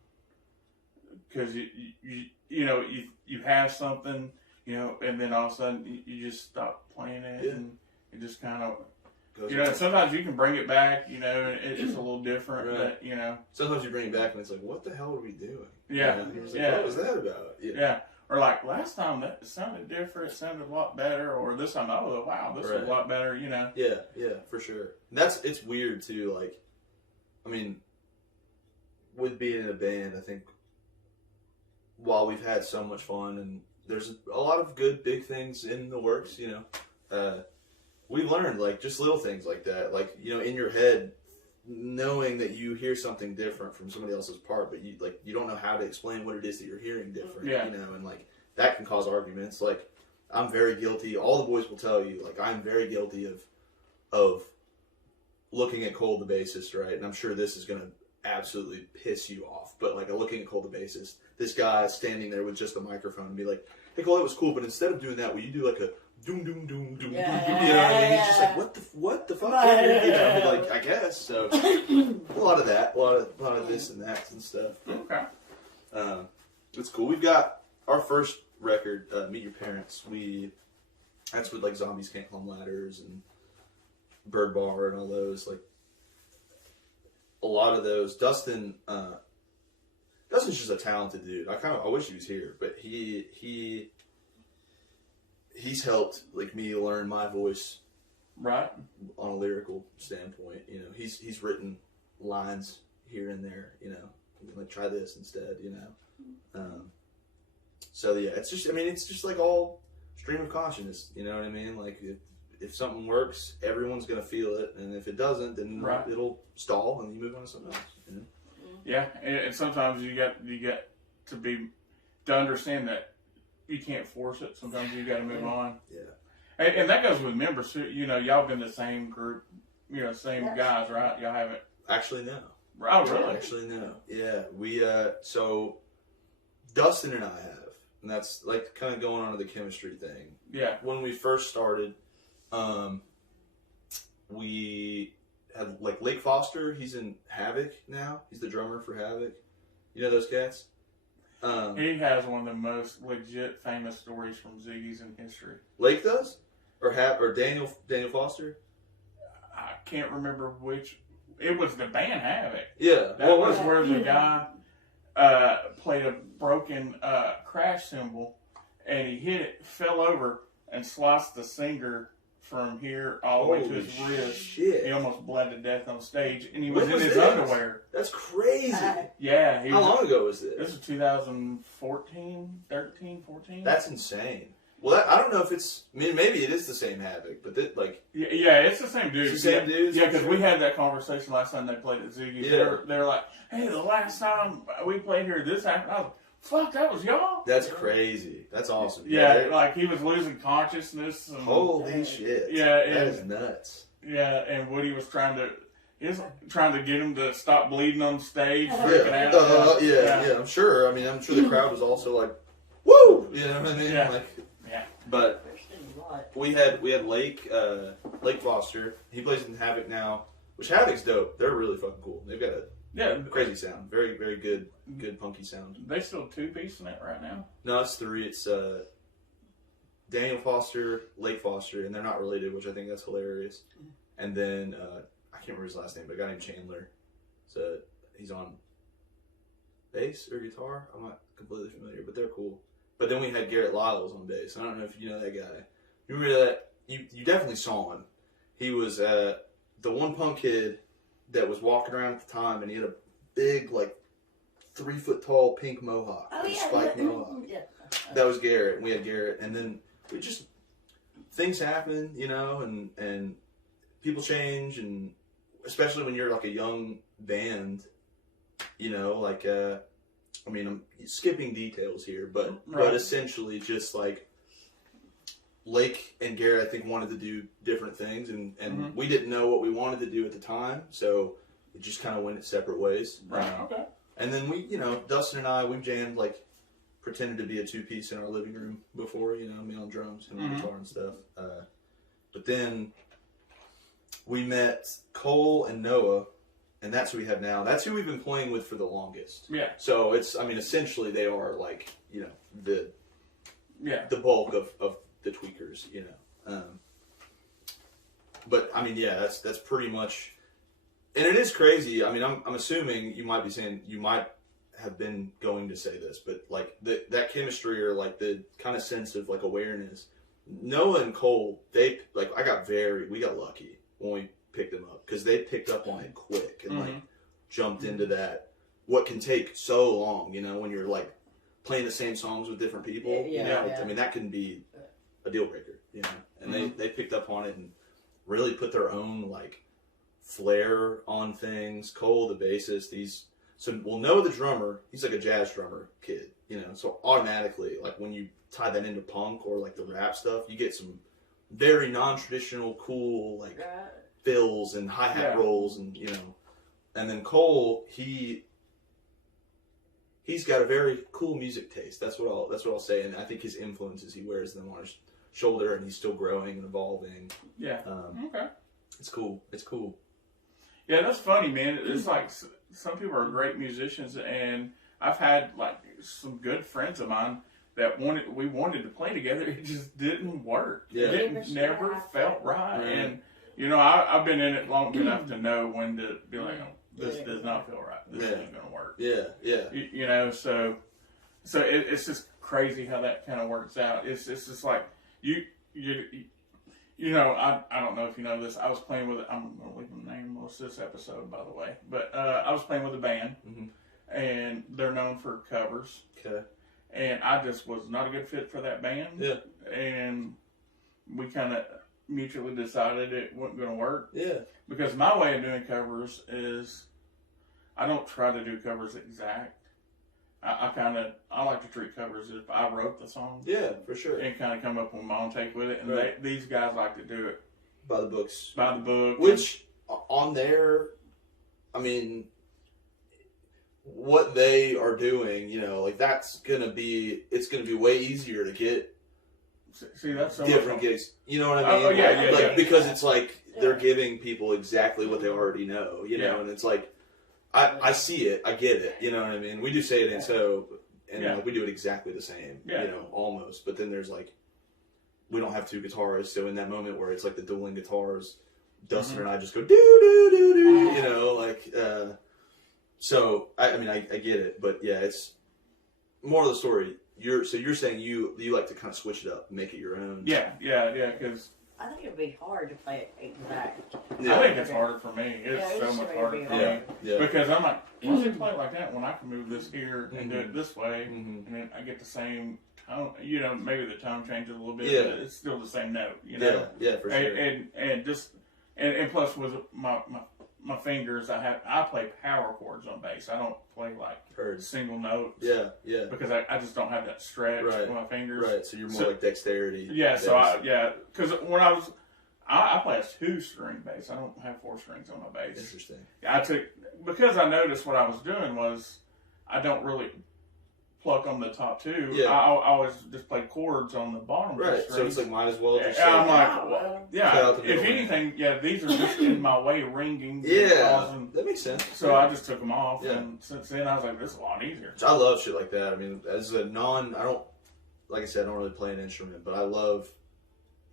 because you know you have something, you know, and then all of a sudden you just stop playing it, and it just kind of, you know, sometimes you can bring it back, you know, and it's a little different, right. But, you know. Sometimes you bring it back and it's like, what the hell are we doing? Yeah. You know? Like, what was that about? You know? Yeah. Or like, last time that sounded different, it sounded a lot better, or this time, oh, wow, this is a lot better, you know. Yeah, for sure. It's weird, too, like, I mean, with being in a band, I think, while we've had so much fun, and there's a lot of good, big things in the works, you know, we've learned, like, just little things like that, like, you know, in your head, knowing that you hear something different from somebody else's part, but you don't know how to explain what it is that you're hearing different, you know, and like that can cause arguments. Like, I'm very guilty. All the boys will tell you, like, I'm very guilty of looking at Cole the bassist, right? And I'm sure this is gonna absolutely piss you off, but like, looking at Cole the bassist, this guy standing there with just a microphone and be like, "Hey Cole, that was cool, but instead of doing that, will you do like a doom doom doom doom doom?" You know what I mean? He's just like, what the fuck? You know, like, I guess so. A lot of that, a lot of this and that and stuff. Okay. It's cool. We've got our first record, "Meet Your Parents." That's with like Zombies Can't Climb Ladders and Bird Bar and all those. Like, a lot of those. Dustin's just a talented dude. I wish he was here, but he's helped like me learn my voice, right, on a lyrical standpoint. You know, he's written lines here and there. You know, like, try this instead. You know, so yeah, it's just like all stream of consciousness. You know what I mean? Like, if something works, everyone's gonna feel it, and if it doesn't, then it'll stall and you move on to something else. You know? Yeah, and sometimes you got to understand that you can't force it. Sometimes you got to move on. Yeah, and that goes with members too. You know, y'all been the same group, you know, same guys, right? Y'all haven't actually no. Oh, really? Actually no. Yeah, we so Dustin and I have, and that's like kind of going on to the chemistry thing. Yeah. When we first started, we had like Lake Foster. He's in Havoc now. He's the drummer for Havoc. You know those cats? He has one of the most legit famous stories from Ziggy's in history. Lake does, or Daniel Foster. I can't remember which. It was the band Havoc. Yeah, that was where the guy played a broken crash cymbal, and he hit it, fell over, and sliced the singer from here all the way to his wrist. Shit. He almost bled to death on stage, and he was in his underwear. That's crazy. Yeah. How long ago was this? This was 2014, 13, 14. That's insane. Well, I don't know if it's. I mean, maybe it is the same Havoc, but yeah, it's the same dude. It's the same dude. Yeah, because we had that conversation last time they played at Ziggy's. Yeah. They're like, "Hey, the last time we played here, this happened." I was, "Fuck, that was y'all." That's crazy. That's awesome. Yeah, like he was losing consciousness. And, holy shit. Yeah, that is nuts. Yeah, and Woody was trying to get him to stop bleeding on stage, freaking out. Yeah, I'm sure. I mean, I'm sure the crowd was also like, "Woo!" You know what I mean? Yeah. Like, yeah. But we had Lake Foster. He plays in Havoc now, which Havoc's dope. They're really fucking cool. They've got a crazy sound. Very, very good punky sound. They still two-piece in it right now? No, it's three. It's Daniel Foster, Lake Foster, and they're not related, which I think that's hilarious. And then I can't remember his last name, but a guy named Chandler. So he's on bass or guitar. I'm not completely familiar, but they're cool. But then we had Garrett Lyles on bass. I don't know if you know that guy. You remember that? You definitely saw him. He was the one punk kid that was walking around at the time, and he had a big, like, 3-foot tall pink mohawk. Spiked mohawk. Yeah. That was Garrett, and we had Garrett. And then we just, things happen, you know, and people change, and especially when you're like a young band, you know, like, I mean, I'm skipping details here, but essentially just like Lake and Garrett, I think, wanted to do different things, and we didn't know what we wanted to do at the time, so it just kind of went its separate ways. Right. Okay. And then we, you know, Dustin and I, we've jammed like pretended to be a 2-piece in our living room before, you know, me on drums and on guitar and stuff. But then we met Cole and Noah, and that's who we have now. That's who we've been playing with for the longest. Yeah. So it's, I mean, essentially they are like, you know, the bulk of the Tweakers, you know. But I mean, yeah, that's pretty much, and it is crazy. I mean, I'm assuming you might be saying, you might have been going to say this, but like that chemistry or like the kind of sense of like awareness. Noah and Cole, we got lucky when we picked them up because they picked up on it quick and like jumped into that. What can take so long, you know, when you're like playing the same songs with different people. Yeah, you know? yeah. I mean, that can be a deal breaker, you know. And they picked up on it and really put their own like flair on things. Cole, the bassist, Noah, the drummer, he's like a jazz drummer kid, you know. So automatically, like when you tie that into punk or like the rap stuff, you get some very non-traditional, cool like fills and hi-hat rolls, and you know. And then Cole, he's got a very cool music taste. That's what I'll say. And I think his influences, he wears them on his shoulder, and he's still growing and evolving. Yeah. Okay. It's cool. It's cool. Yeah, that's funny, man. It's like some people are great musicians, and I've had like some good friends of mine that we wanted to play together. It just didn't work. Yeah. It never felt right. And you know, I've been in it long enough to know when to be like, oh, this does not feel right. This ain't gonna work. Yeah, yeah. You know, so it's just crazy how that kind of works out. It's just like you know, I don't know if you know this. I was playing with, I'm going to leave the name most of this episode, by the way. But I was playing with a band, and they're known for covers. Okay. And I just was not a good fit for that band. Yeah. And we kind of mutually decided it wasn't going to work. Yeah. Because my way of doing covers is I don't try to do covers exact. I like to treat covers as if I wrote the song. Yeah, for sure. And kind of come up with my own take with it. And these guys like to do it by the books. By the book. Which, on their, I mean, what they are doing, you know, like it's going to be way easier to get See, that's so different gigs. You know what I mean? Oh, yeah. Because it's like they're giving people exactly what they already know, you know, and it's like, I see it, I get it, you know what I mean? We do Say It Ain't So, and like, we do it exactly the same, you know, almost. But then there's like, we don't have two guitarists, so in that moment where it's like the dueling guitars, Dustin and I just go, do, you know, like, so, I mean, I get it, but yeah, it's, more of the story, you're saying you like to kind of switch it up and make it your own. Yeah, because I think it'd be hard to play it exact. I think it's harder for me. It's so much harder for me. Yeah. Because I'm like, why does it play like that when I can move this here and do it this way, and then I get the same tone. You know, maybe the tone changes a little bit, but it's still the same note. You know. Yeah, for sure. And plus with my fingers, I play power chords on bass. I don't play like single notes. Yeah. Because I just don't have that stretch with my fingers. Right. So you're more like dexterity. Yeah. So because when I play a 2-string bass. I don't have 4 strings on my bass. Interesting. Because I noticed what I was doing was I don't really pluck on the top 2. Yeah. I always just play chords on the bottom. Right. Strings. So it's like might as well just. I'm like, if anything, these are just in my way, ringing. That makes sense. So I just took them off, and since then I was like, this is a lot easier. I love shit like that. I mean, as a like I said, I don't really play an instrument, but I love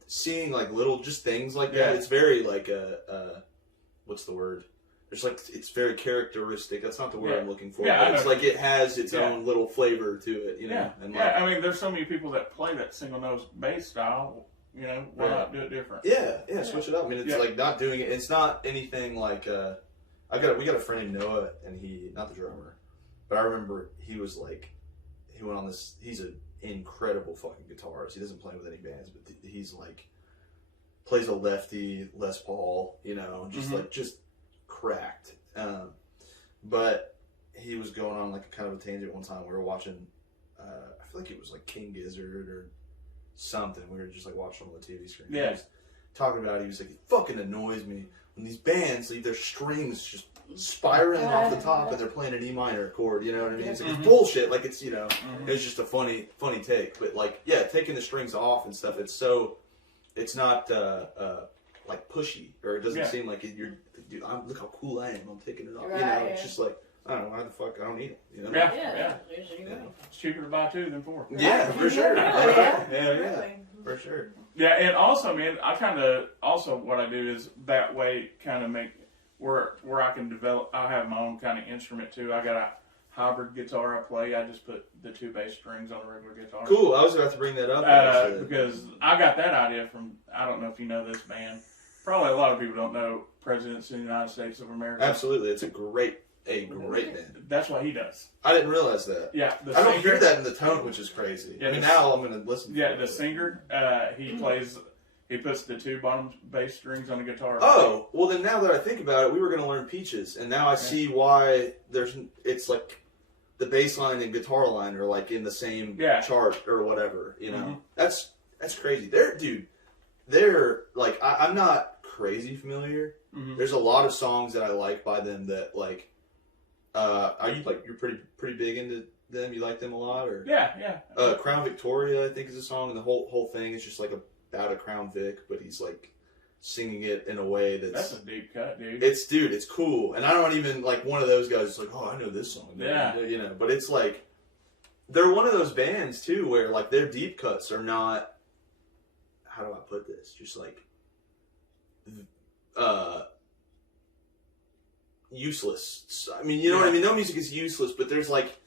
seeing like little just things like that. It's very like what's the word? There's like, it's very characteristic. That's not the word I'm looking for. But it's like it has its own little flavor to it, you know. And like, I mean, there's so many people that play that single nose bass style. You know, why not do it different? Yeah, switch it up. I mean, it's like not doing it. It's not anything like. We got a friend named Noah, and he, not the drummer, but I remember he was like, he went on this. He's an incredible fucking guitarist. He doesn't play with any bands, but he's like plays a lefty Les Paul. You know, just cracked. But he was going on like a kind of a tangent one time. We were watching, I feel like it was like King Gizzard or something. We were just like watching on the TV screen. Yeah. He was talking about it. He was like, it fucking annoys me when these bands leave their strings just spiraling off the top and they're playing an E minor chord. You know what I mean? It's like, it's bullshit. Like, it's, you know, it's just a funny take. But like, yeah, taking the strings off and stuff. It's not like pushy, or it doesn't seem like you're. Dude, look how cool I am. I'm taking it off. Right, you know, it's just like, I don't know why the fuck I don't need it. You know? Yeah. Yeah. It's cheaper to buy 2 than 4. Yeah, for sure. Yeah, for sure. Yeah, and also, man, I kind of also what I do is that way kind of make where I can develop. I have my own kind of instrument too. I got a hybrid guitar I play. I just put the 2 bass strings on a regular guitar. Cool. I was about to bring that up. Because I got that idea from, I don't know if you know this band. Probably a lot of people don't know Presidents of the United States of America. Absolutely. It's a great band. That's what he does. I didn't realize that. Yeah. I don't hear that in the tone, which is crazy. Yeah, now I'm going to listen to it. Yeah, the singer, he puts the 2 bottom bass strings on the guitar. Oh, well then now that I think about it, we were going to learn Peaches, and now I see why it's like the bass line and guitar line are like in the same chart or whatever, you know? That's crazy. They're like, I'm not crazy familiar. There's a lot of songs that I like by them that like, are you like, you're pretty big into them? You like them a lot? Or Yeah. Crown Victoria, I think, is a song, and the whole thing is just like about a Crown Vic, but he's like singing it in a way that's a deep cut, dude. It's cool, and I don't even like one of those guys. Like, oh, I know this song, you know. But it's like they're one of those bands too, where like their deep cuts are not. How do I put this? Just like useless. I mean, you know what I mean? No music is useless, but there's like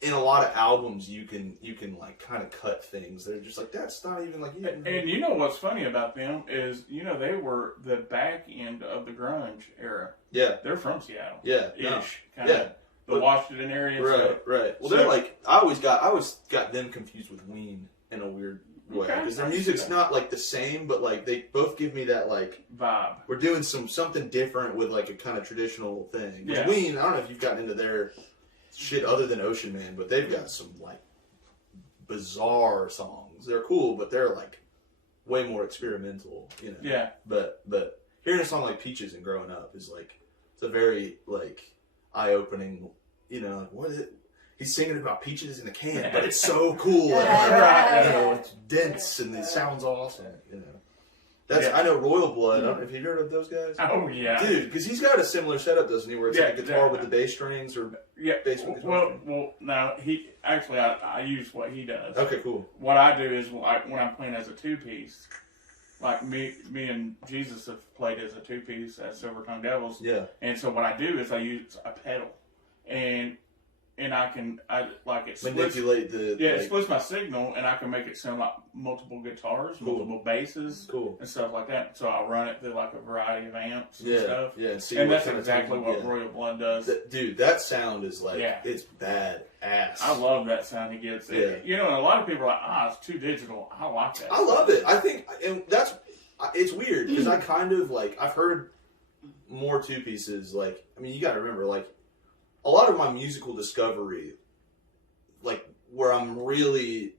in a lot of albums you can like kind of cut things. They're just like, that's not even like. And you know what's funny about them is, you know, they were the back end of the grunge era. Yeah, they're from Seattle. Yeah, ish, kind of the Washington area. Right. Well, they're like I always got them confused with Ween in a weird way, because their music's not like the same, but like they both give me that like vibe. We're doing something different with like a kind of traditional thing. Yeah. Ween, I don't know if you've gotten into their shit other than Ocean Man, but they've got some like bizarre songs. They're cool, but they're like way more experimental, you know. Yeah. But hearing a song like Peaches and Growing Up is like, it's a very like eye-opening, you know, like, what is it? He's singing about peaches in a can, but it's so cool. And, you know, it's dense and it sounds awesome, you know. I know Royal Blood. Have you heard of those guys? Oh, yeah. Dude, because he's got a similar setup, doesn't he? Where it's like a guitar with the bass strings or bass with guitar strings. Well, no, I use what he does. Okay, cool. What I do is when I'm playing as a 2-piece, like me and Jesus have played as a 2-piece at Silver Tongue Devils. Yeah. And so what I do is I use a pedal. And I like it splits, manipulate the it splits my signal, and I can make it sound like multiple guitars, multiple basses, and stuff like that. So I run it through like a variety of amps and stuff. Yeah, and that's exactly what Royal Blood does. Dude, that sound is like it's bad ass. I love that sound he gets. Yeah. You know, and a lot of people are like, it's too digital. I like that. I love it. I think, and it's weird because I kind of like, I've heard more 2-pieces. Like, I mean, you got to remember, like, a lot of my musical discovery, like where I'm really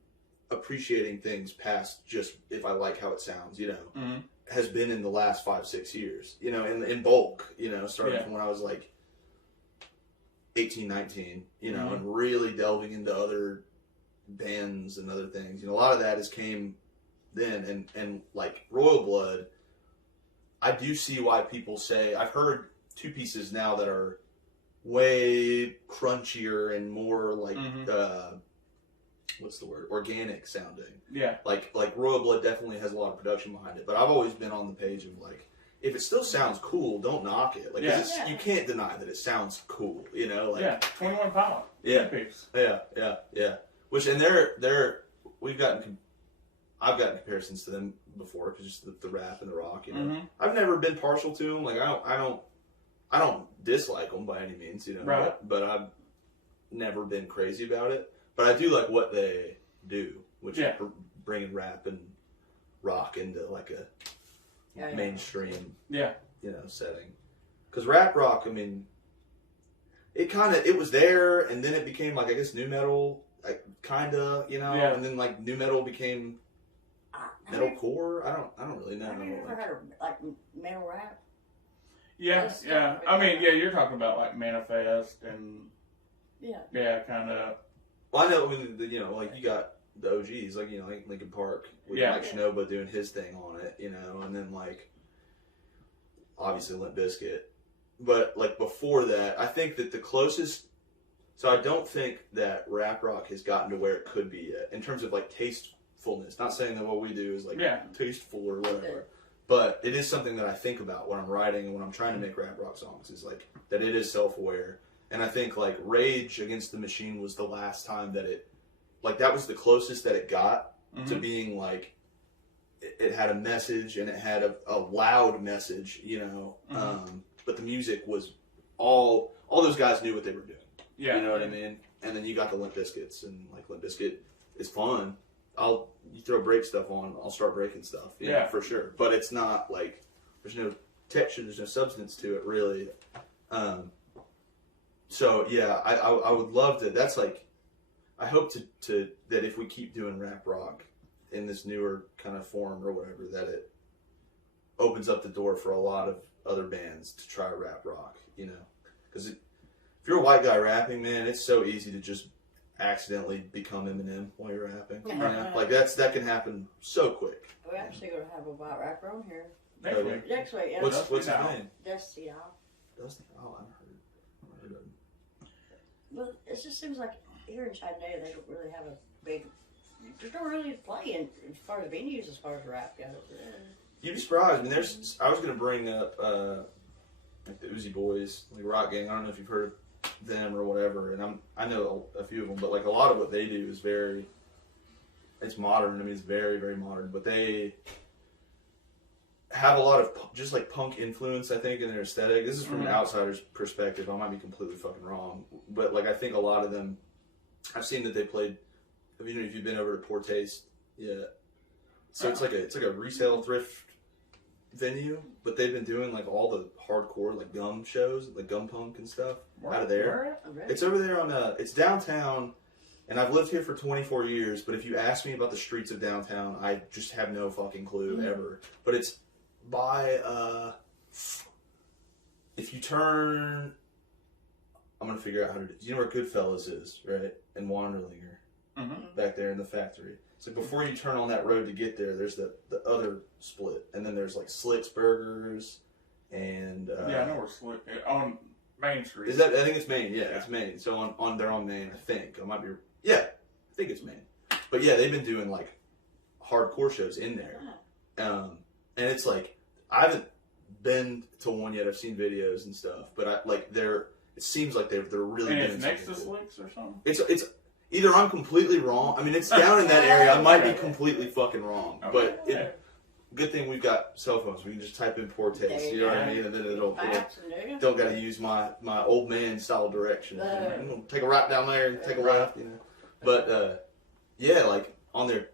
appreciating things past just if I like how it sounds, you know, has been in the last 5-6 years, you know, in bulk, you know, starting from when I was like 18, 19, you know, and really delving into other bands and other things. You know, a lot of that came then, and like Royal Blood, I do see why people say, I've heard 2-pieces now that are way crunchier and more like what's the word, organic sounding. Yeah, like Royal Blood definitely has a lot of production behind it, but I've always been on the page of like, if it still sounds cool, don't knock it. Like, you can't deny that it sounds cool, you know. Like 21 Pilot. Yeah. Which, and I've gotten comparisons to them before, because just the rap and the rock, you know. I've never been partial to them. Like, I don't dislike them by any means, you know, but I've never been crazy about it. But I do like what they do, which is bringing rap and rock into like a mainstream, you know, setting. Because rap rock, I mean, it was there, and then it became like, I guess, nu metal, like, kind of, you know, and then like nu metal became metalcore. I don't really know. Have you ever heard of like metal rap? Yeah, That's yeah. stuff. I mean, yeah, you're talking about like Manifest and Yeah. kind of. Well, I know when like you got the OGs, like like Linkin Park with Mike Shinoda doing his thing on it, and then like obviously Limp Bizkit. But like before that, I think that the closest. So I don't think that rap rock has gotten to where it could be yet in terms of like tastefulness. Not saying that what we do is like tasteful or whatever, but it is something that I think about when I'm writing and when I'm trying to make rap rock songs. Is like that it is self-aware, and I think like Rage Against the Machine was the last time that it, like that was the closest that it got to being like it had a message and it had a loud message, but the music was all those guys knew what they were doing. Yeah. You know what I mean? And then you got the Limp Bizkits, and like Limp Bizkit is fun. You throw break stuff on, I'll start breaking stuff. Yeah, for sure. But it's not like there's no texture, there's no substance to it really. So yeah, I would love to. That's like, I hope to that if we keep doing rap rock in this newer kind of form or whatever, that it opens up the door for a lot of other bands to try rap rock. Because if you're a white guy rapping, man, it's so easy to just accidentally become Eminem while you're rapping. Like that can happen so quick. We're actually going to have a white rapper on here Next week. Yeah. What's his name? Dusty Al. Dusty. Oh, I've heard of him. Well, it just seems like here in Chattanooga they don't really have a big. There's no really play as far as venues as far as rap goes. You'd be surprised. I mean, I was going to bring up like the Uzi Boys, like Rock Gang. I don't know if you've heard of them or whatever, and I know a few of them, but like a lot of what they do is it's modern. I mean, it's very, very modern, but they have a lot of just like punk influence, I think, in their aesthetic. This is from an outsider's perspective. I might be completely fucking wrong, but like I think a lot of them, I've seen that they played. If you've been over to Poor Taste, so it's like a resale thrift venue, but they've been doing like all the hardcore like gum shows, like gum punk and stuff out of there. It's over there on it's downtown, and I've lived here for 24 years. But if you ask me about the streets of downtown, I just have no fucking clue ever. But it's by if you turn, I'm gonna figure out how to do. You know where Goodfellas is, right? In Wanderlinger, back there in the factory. So before you turn on that road to get there, there's the other split, and then there's like Slick's Burgers, and I know where Slick on Main Street. Is that? I think it's Main. Yeah, it's Main. So they're on Main. I think I might be. Yeah, I think it's Main. But yeah, they've been doing like hardcore shows in there, and it's like I haven't been to one yet. I've seen videos and stuff, but it seems like they're really. And doing it's next to cool. Slick's or something. It's. Either I'm completely wrong. I mean, it's down in that area. I might be completely fucking wrong. But good thing we've got cell phones. We can just type in Poor Taste. You know what I mean? And then it'll don't got to use my old man style direction. I'm gonna take a right down there and take a left. But yeah, like on their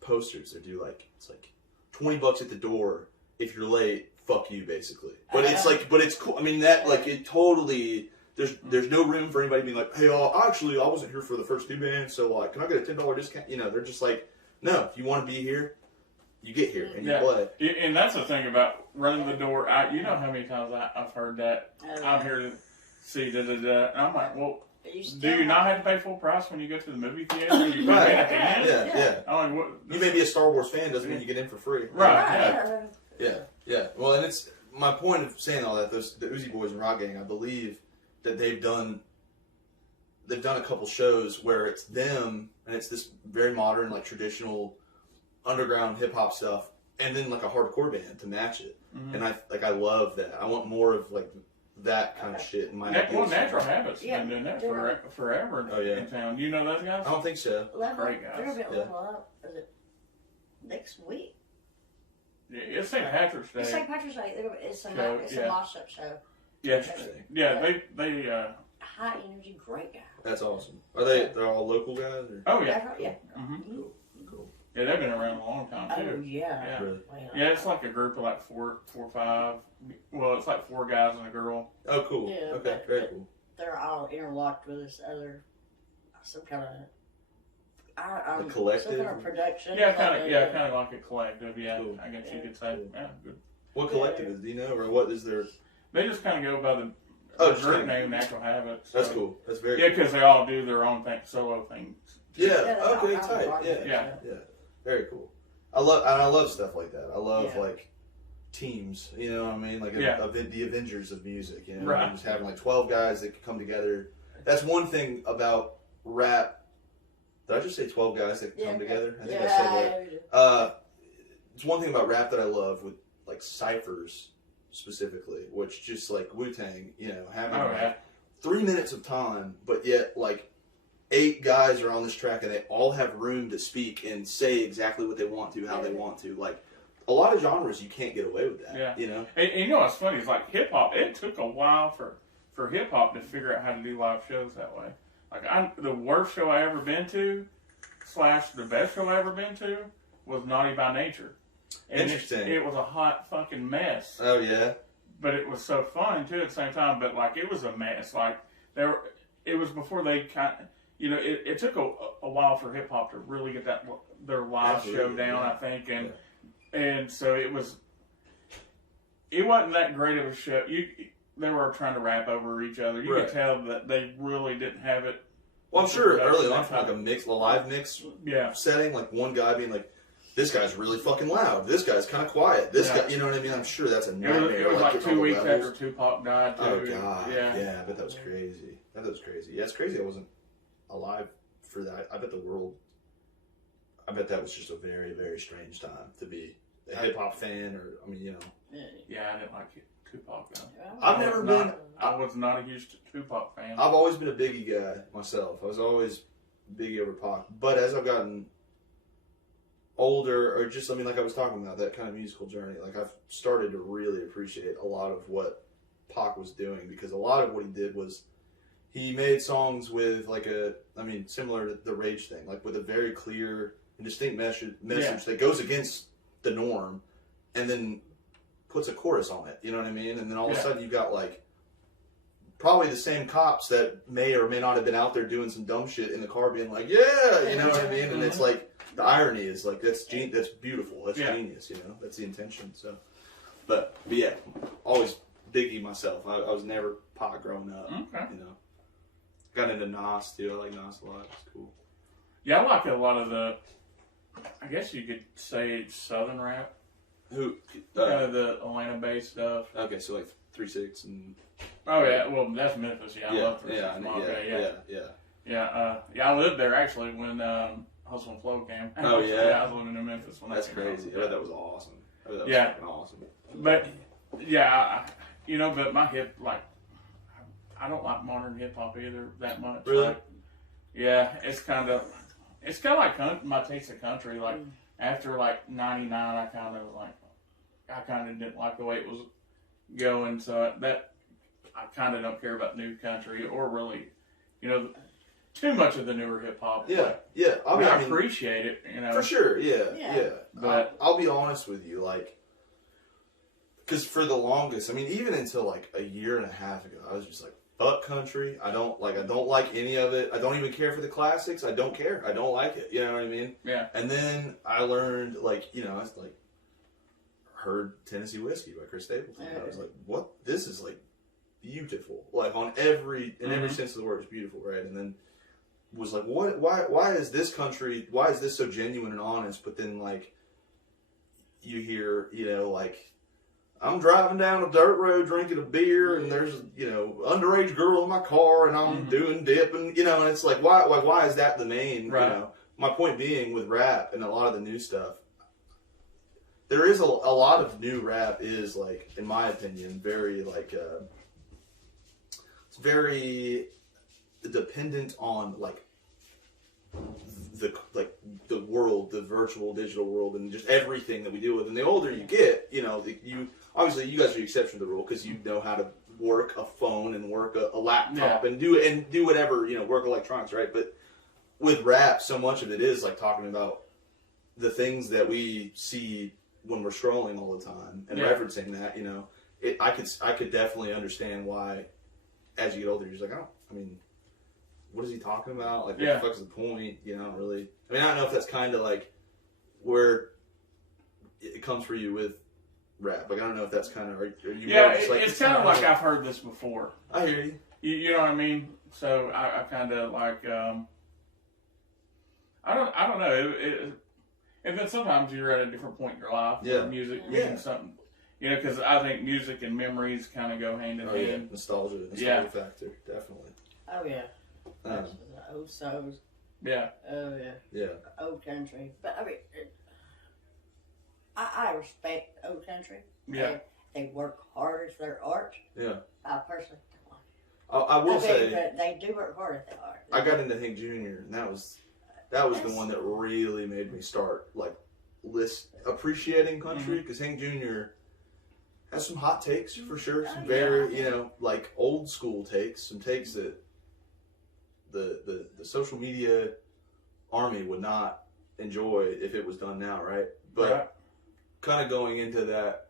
posters, they do like it's like $20 at the door if you're late. Fuck you, basically. But it's like, but it's cool. I mean, that like it totally. There's no room for anybody being like, hey, actually, I wasn't here for the first two bands, so like, can I get a $10 discount? They're just like, no, if you want to be here, you get here and you play. And that's the thing about running the door. You know how many times I've heard that. I'm here to see And I'm like, well, do you not have to pay full price when you go to the movie theater? You right. At the end? Yeah. I'm like, you may be a Star Wars fan, doesn't mean you get in for free. Right. Yeah. Well, and it's my point of saying all that. The Uzi Boys and Rock Gang, I believe that they've done a couple shows where it's them and it's this very modern, like traditional underground hip hop stuff, and then like a hardcore band to match it. And I love that. I want more of like that kind of shit in my Natural Habits been doing that forever in town. You know those guys? I don't think so. Great guys. They're going to level up. Is it next week? Yeah, it's St. Patrick's Day. It's St. Patrick's Day. It's a mosh-up show. Yeah, they high energy, great guy. That's awesome. They're all local guys? Or? Oh yeah. Yeah. Cool. Yeah, they've been around a long time too. Oh yeah. Really? Yeah, it's like a group of like four or five. Well, it's like 4 guys and a girl. Oh, cool. Yeah, okay, very cool. They're all interlocked with this other, some kind of I'm A collective? some kind of production. Yeah, kind of like a collective. Yeah, Cool. I guess you could say. Cool. Yeah, good. What collective is? Do you know, or what is their? They just kind of go by Oh, the just group kinda- name, Natural Habit. So. That's cool. That's very. Yeah, cool. because they all do their own solo things. Yeah. Yeah, Okay. I'm Tight. part of Yeah. it, Yeah. Yeah. Very cool. I love stuff like that. I love Yeah. like teams. You know what I mean? Like Yeah. the Avengers of music. You know, Right. just having like 12 guys that could come together. That's one thing about rap. Did I just say 12 guys that come together? I think I said that. It's one thing about rap that I love with like ciphers specifically, which just like Wu-Tang, you know, having Oh, yeah. 3 minutes of time, but yet like 8 guys are on this track and they all have room to speak and say exactly what they want to, how they want to. Like a lot of genres, you can't get away with that. Yeah. You know. And you know what's funny is like hip hop. It took a while for hip hop to figure out how to do live shows that way. Like the worst show I ever been to, / the best show I ever been to, was Naughty by Nature. And Interesting. It was a hot fucking mess. Oh yeah. But it was so fun too at the same time. But like it was a mess. Like it was before they it took a while for hip hop to really get their live show Absolutely, down. yeah. I think and so it wasn't that great of a show. They were trying to rap over each other. You Right. could tell that they really didn't have it. Well, I'm sure Production, early that on, from kind like of- a live mix Yeah. setting, like one guy being like, "This guy's really fucking loud. This guy's kind of quiet. This Yeah. guy," you know what I mean? I'm sure that's a It nightmare. was like getting 2 all the weeks levels. after Tupac died too. Oh god, Yeah. yeah. I bet that was crazy. Yeah, it's crazy. I wasn't alive for that. I bet that was just a very, very strange time to be a hip hop fan, or I mean, you know. Yeah, I didn't like Tupac though. I've never been. I was not a huge Tupac fan. I've always been a Biggie guy myself. I was always Biggie over Pac. But as I've gotten older, or just, I mean, like I was talking about, that kind of musical journey, like I've started to really appreciate a lot of what Pac was doing, because a lot of what he did was he made songs with like similar to the Rage thing, like with a very clear and distinct message that goes against the norm, and then puts a chorus on it, you know what I mean? And then all of a sudden you've got like probably the same cops that may or may not have been out there doing some dumb shit in the car being like, yeah, you know what I mean? And it's like, the irony is like, that's beautiful. That's genius, you know? That's the intention. So, but yeah, always Biggie myself. I was never Pac growing up, you know? Got into Nas too. I like Nas a lot. It's cool. Yeah, I like a lot of the, I guess you could say it's Southern rap. Who? Kind of the Atlanta-based stuff. Okay, so like 3 6 and. Oh yeah, well that's Memphis. Yeah, I love 3 yeah, 6 Mafia. yeah. I lived there actually when Hustle and Flow came. Oh yeah, I was living in Memphis when that's that came out. crazy. I bet that was awesome. I bet that was Yeah. fucking awesome. But yeah, but my I don't like modern hip hop either that much. Really? Like, yeah, it's kind of like my taste of country. Like after like '99, I kind of didn't like the way it was going. So that I kind of don't care about new country or really, too much of the newer hip hop. Yeah, yeah. I mean, I appreciate it, for sure. Yeah. But I'll be honest with you, like, because for the longest, I mean, even until like a year and a half ago, I was just like, fuck country. I don't like any of it. I don't even care for the classics. I don't care. I don't like it. You know what I mean? Yeah. And then I learned, I heard Tennessee Whiskey by Chris Stapleton. And I was like, what? This is like beautiful. Like in every sense of the word, it's beautiful, right? And then was like, what? Why is this country? Why is this so genuine and honest? But then like you hear, I'm driving down a dirt road drinking a beer, and there's underage girl in my car, and I'm doing dip, and and it's like why is that the main? Right. My point being with rap and a lot of the new stuff, there is a lot of new rap is like, in my opinion, very like it's very dependent on like the world, the virtual digital world, and just everything that we deal with. And the older you get, you obviously you guys are the exception to the rule because you know how to work a phone and work a laptop and do whatever, work electronics, right? But with rap, so much of it is like talking about the things that we see when we're scrolling all the time and referencing that. I could definitely understand why, as you get older, you're just like, what is he talking about? Like, what Yeah. the fuck's the point? You know, I don't know if that's kind of like where it comes for you with rap. Like, I don't know if that's kind of, are you Yeah, more just like, it's kind of like I've heard this before. I hear you. You know what I mean? So I kind of like, I don't know. And then sometimes you're at a different point in your life. Yeah. Where music Yeah. means something. You know, because I think music and memories kind of go hand in hand. Nostalgia Yeah. factor, definitely. Oh yeah. Um, Old souls. Yeah. Oh yeah. yeah. Old country. But I mean, I respect old country. Yeah. They work hard at their art. Yeah. I personally don't like I will it. say, But they do work hard at their art. I got into Hank Jr. and that was the one that really made me start like appreciating country, because Hank Jr. has some hot takes for sure, some very like old school takes, some takes that the social media army would not enjoy if it was done now, right? But kind of going into that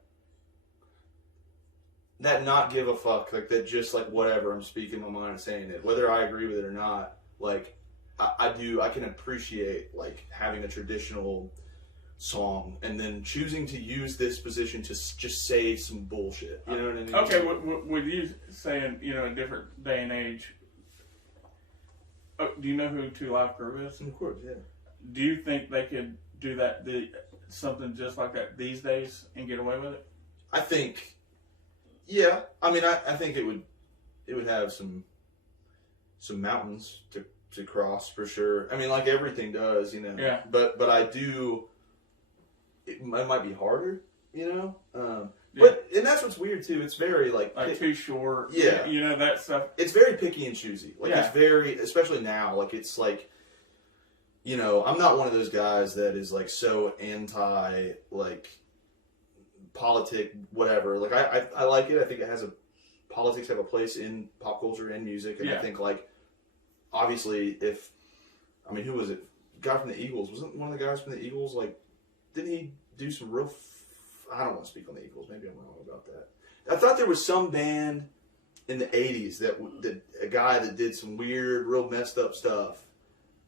not give a fuck, like that, just like whatever, I'm speaking my mind and saying it, whether I agree with it or not. Like I can appreciate like having a traditional song and then choosing to use this position to just say some bullshit. You know what I mean? Okay, with you saying, a different day and age, do you know who Two Live Crew is? Of course, yeah. Do you think they could do something just like that these days and get away with it? I think, yeah. I mean, I think it would have some mountains to cross for sure. I mean, like everything does, Yeah. But I do. It might be harder, Yeah. But and that's what's weird too. It's very like Too Short. Yeah. That stuff. It's very picky and choosy. Like Yeah. it's very, especially now. Like it's like, I'm not one of those guys that is like so anti like politic whatever. Like I like it. I think it has politics have a place in pop culture and music. And I think like obviously who was it? Guy from the Eagles, wasn't one of the guys from the Eagles like? Didn't he do some real? I don't want to speak on the Eagles. Maybe I'm wrong about that. I thought there was some band in the '80s that a guy that did some weird, real messed up stuff,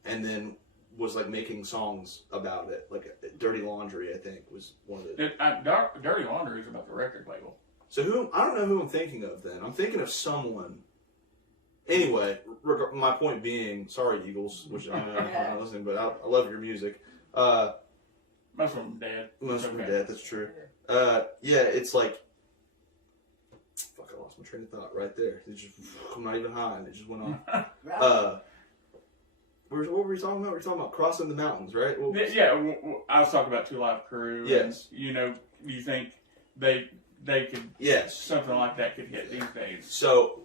and then was like making songs about it, like Dirty Laundry. I think was one of the. Dirty Laundry is about the record label. So I don't know who I'm thinking of. Then I'm thinking of someone. Anyway, my point being, sorry Eagles, which I'm not listening, but I love your music. Most of them dead. Most of them dead, that's true. Yeah, it's like, fuck, I lost my train of thought right there. I'm not even high, and it just went on. What were we talking about? We were talking about crossing the mountains, right? I was talking about Two Live Crew. Yes. And, you think they could, something like that could hit these days. So,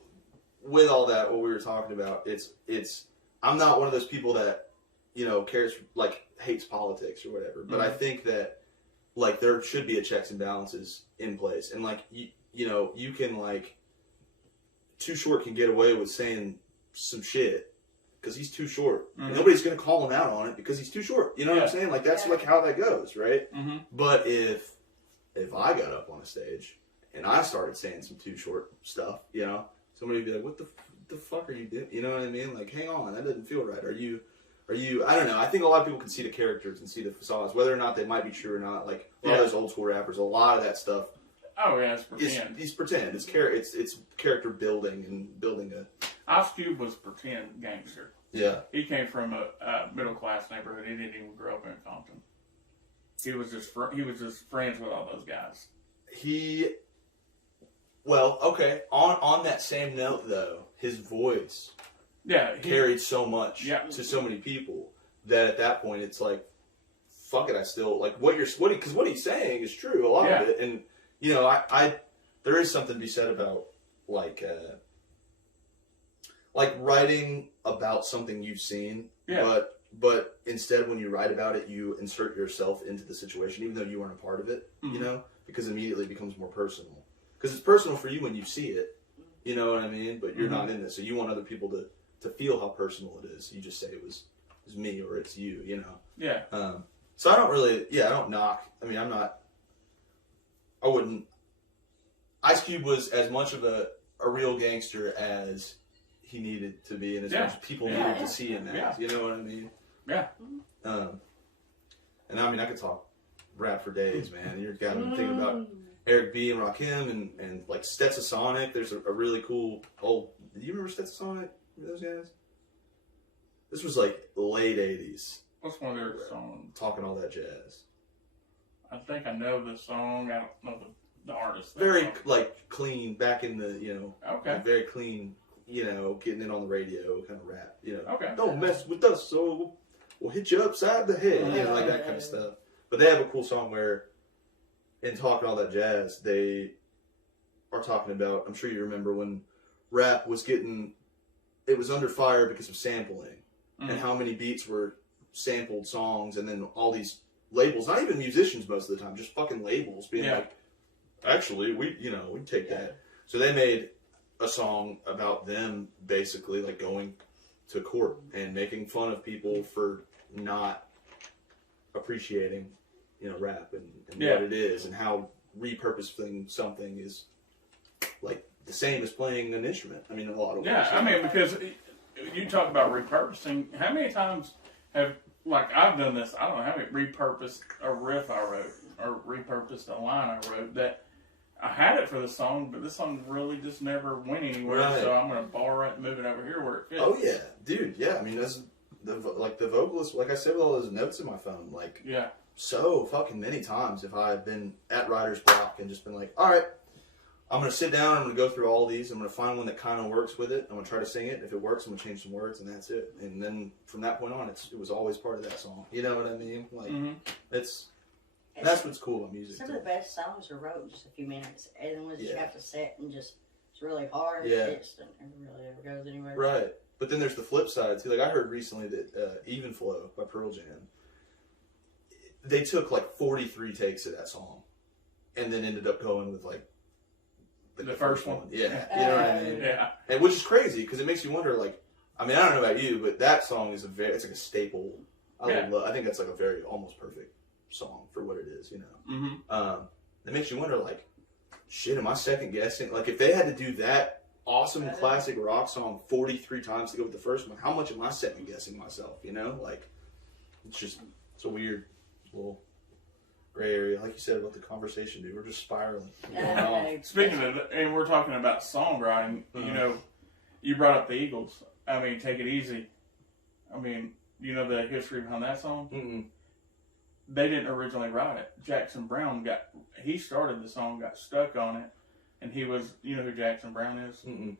with all that, what we were talking about, it's I'm not one of those people that, cares, like, hates politics or whatever, but I think that, like, there should be a checks and balances in place. And, like, you can, like, Too Short can get away with saying some shit because he's too short. Mm-hmm. Nobody's going to call him out on it because he's too short. You know what I'm saying? Like, that's, like, how that goes, right? Mm-hmm. But if I got up on a stage and I started saying some Too Short stuff, somebody would be like, what the fuck are you doing? You know what I mean? Like, hang on, that doesn't feel right. Are you, I don't know. I think a lot of people can see the characters and see the facades, whether or not they might be true or not. Like, a lot of those old school rappers, a lot of that stuff. Oh, yeah, it's pretend. It's pretend. It's character building and building a... Ice Cube was pretend gangster. Yeah. He came from a middle-class neighborhood. He didn't even grow up in Compton. He was just friends with all those guys. Well, okay. On that same note, though, his voice... Yeah, carried so much to so many people that at that point it's like, fuck it, I still like because what he's saying is true, a lot of it, and I there is something to be said about like writing about something you've seen, but instead when you write about it, you insert yourself into the situation, even though you weren't a part of it, because immediately it becomes more personal, because it's personal for you when you see it, you know what I mean, but you're not in it, so you want other people to feel how personal it is. You just say it was me or it's you, Yeah. So I don't really, I don't knock. I mean, I wouldn't. Ice Cube was as much of a real gangster as he needed to be and as Yeah. much as people Yeah. needed to see him as. Yeah. You know what I mean? Yeah. And I mean, I could talk rap for days, man. You've got me thinking about Eric B. and Rakim and like Stetsasonic. There's a really cool old. Do you remember Stetsasonic? Those guys? This was like late 80s. What's one of their songs? Talking all that jazz. I think I know the song. I don't know the artist. Very like clean, back in the, you know, Okay. like, very clean, you know, getting it on the radio kind of rap, you know. Okay. Don't mess with us, so we'll hit you upside the head, you know, like that kind of stuff. But they have a cool song where, in Talking All That Jazz, they are talking about, I'm sure you remember when rap was it was under fire because of sampling, and how many beats were sampled songs, and then all these labels, not even musicians most of the time, just fucking labels being like, actually, we take that. So they made a song about them basically like going to court and making fun of people for not appreciating, you know, rap and what it is, and how repurposing something is like the same as playing an instrument. I mean, in a lot of ways. Yeah, I mean, because you talk about repurposing. How many times have, like, I've done this, I don't know how many, repurposed a riff I wrote or repurposed a line I wrote that I had it for the song, but this song really just never went anywhere. Right. So I'm going to borrow it and move it over here where it fits. Oh yeah, dude. Yeah, I mean, that's the vocalist. Like I said, with all those notes in my phone, like so fucking many times, if I've been at writer's block and just been like, all right, I'm gonna sit down, I'm gonna go through all these, I'm gonna find one that kind of works with it, I'm gonna try to sing it. If it works, I'm gonna change some words, and that's it. And then from that point on, it was always part of that song. You know what I mean? Like that's what's cool about music. Some too. of the best songs are wrote in just a few minutes, and the ones that you have to set and just it's really hard. Yeah. It never really ever goes anywhere. Right. But then there's the flip side too. Like I heard recently that Even Flow by Pearl Jam, they took like 43 takes of that song, and then ended up going with like the first one. Yeah, you know what I mean. Yeah. And which is crazy because it makes you wonder. Like, I mean, I don't know about you, but that song is it's like a staple. I think that's like a very almost perfect song for what it is. You know. It makes you wonder. Like, shit, am I second guessing? Like, if they had to do that awesome classic rock song 43 times to go with the first one, how much am I second guessing myself? You know, like it's a weird little gray area, like you said about the conversation, dude. We're just spiraling. Speaking of, and we're talking about songwriting, you know, you brought up the Eagles. I mean, Take It Easy. I mean, you know the history behind that song? Mm-mm. They didn't originally write it. Jackson Brown he started the song, got stuck on it. And he was, you know who Jackson Brown is? Mm-mm.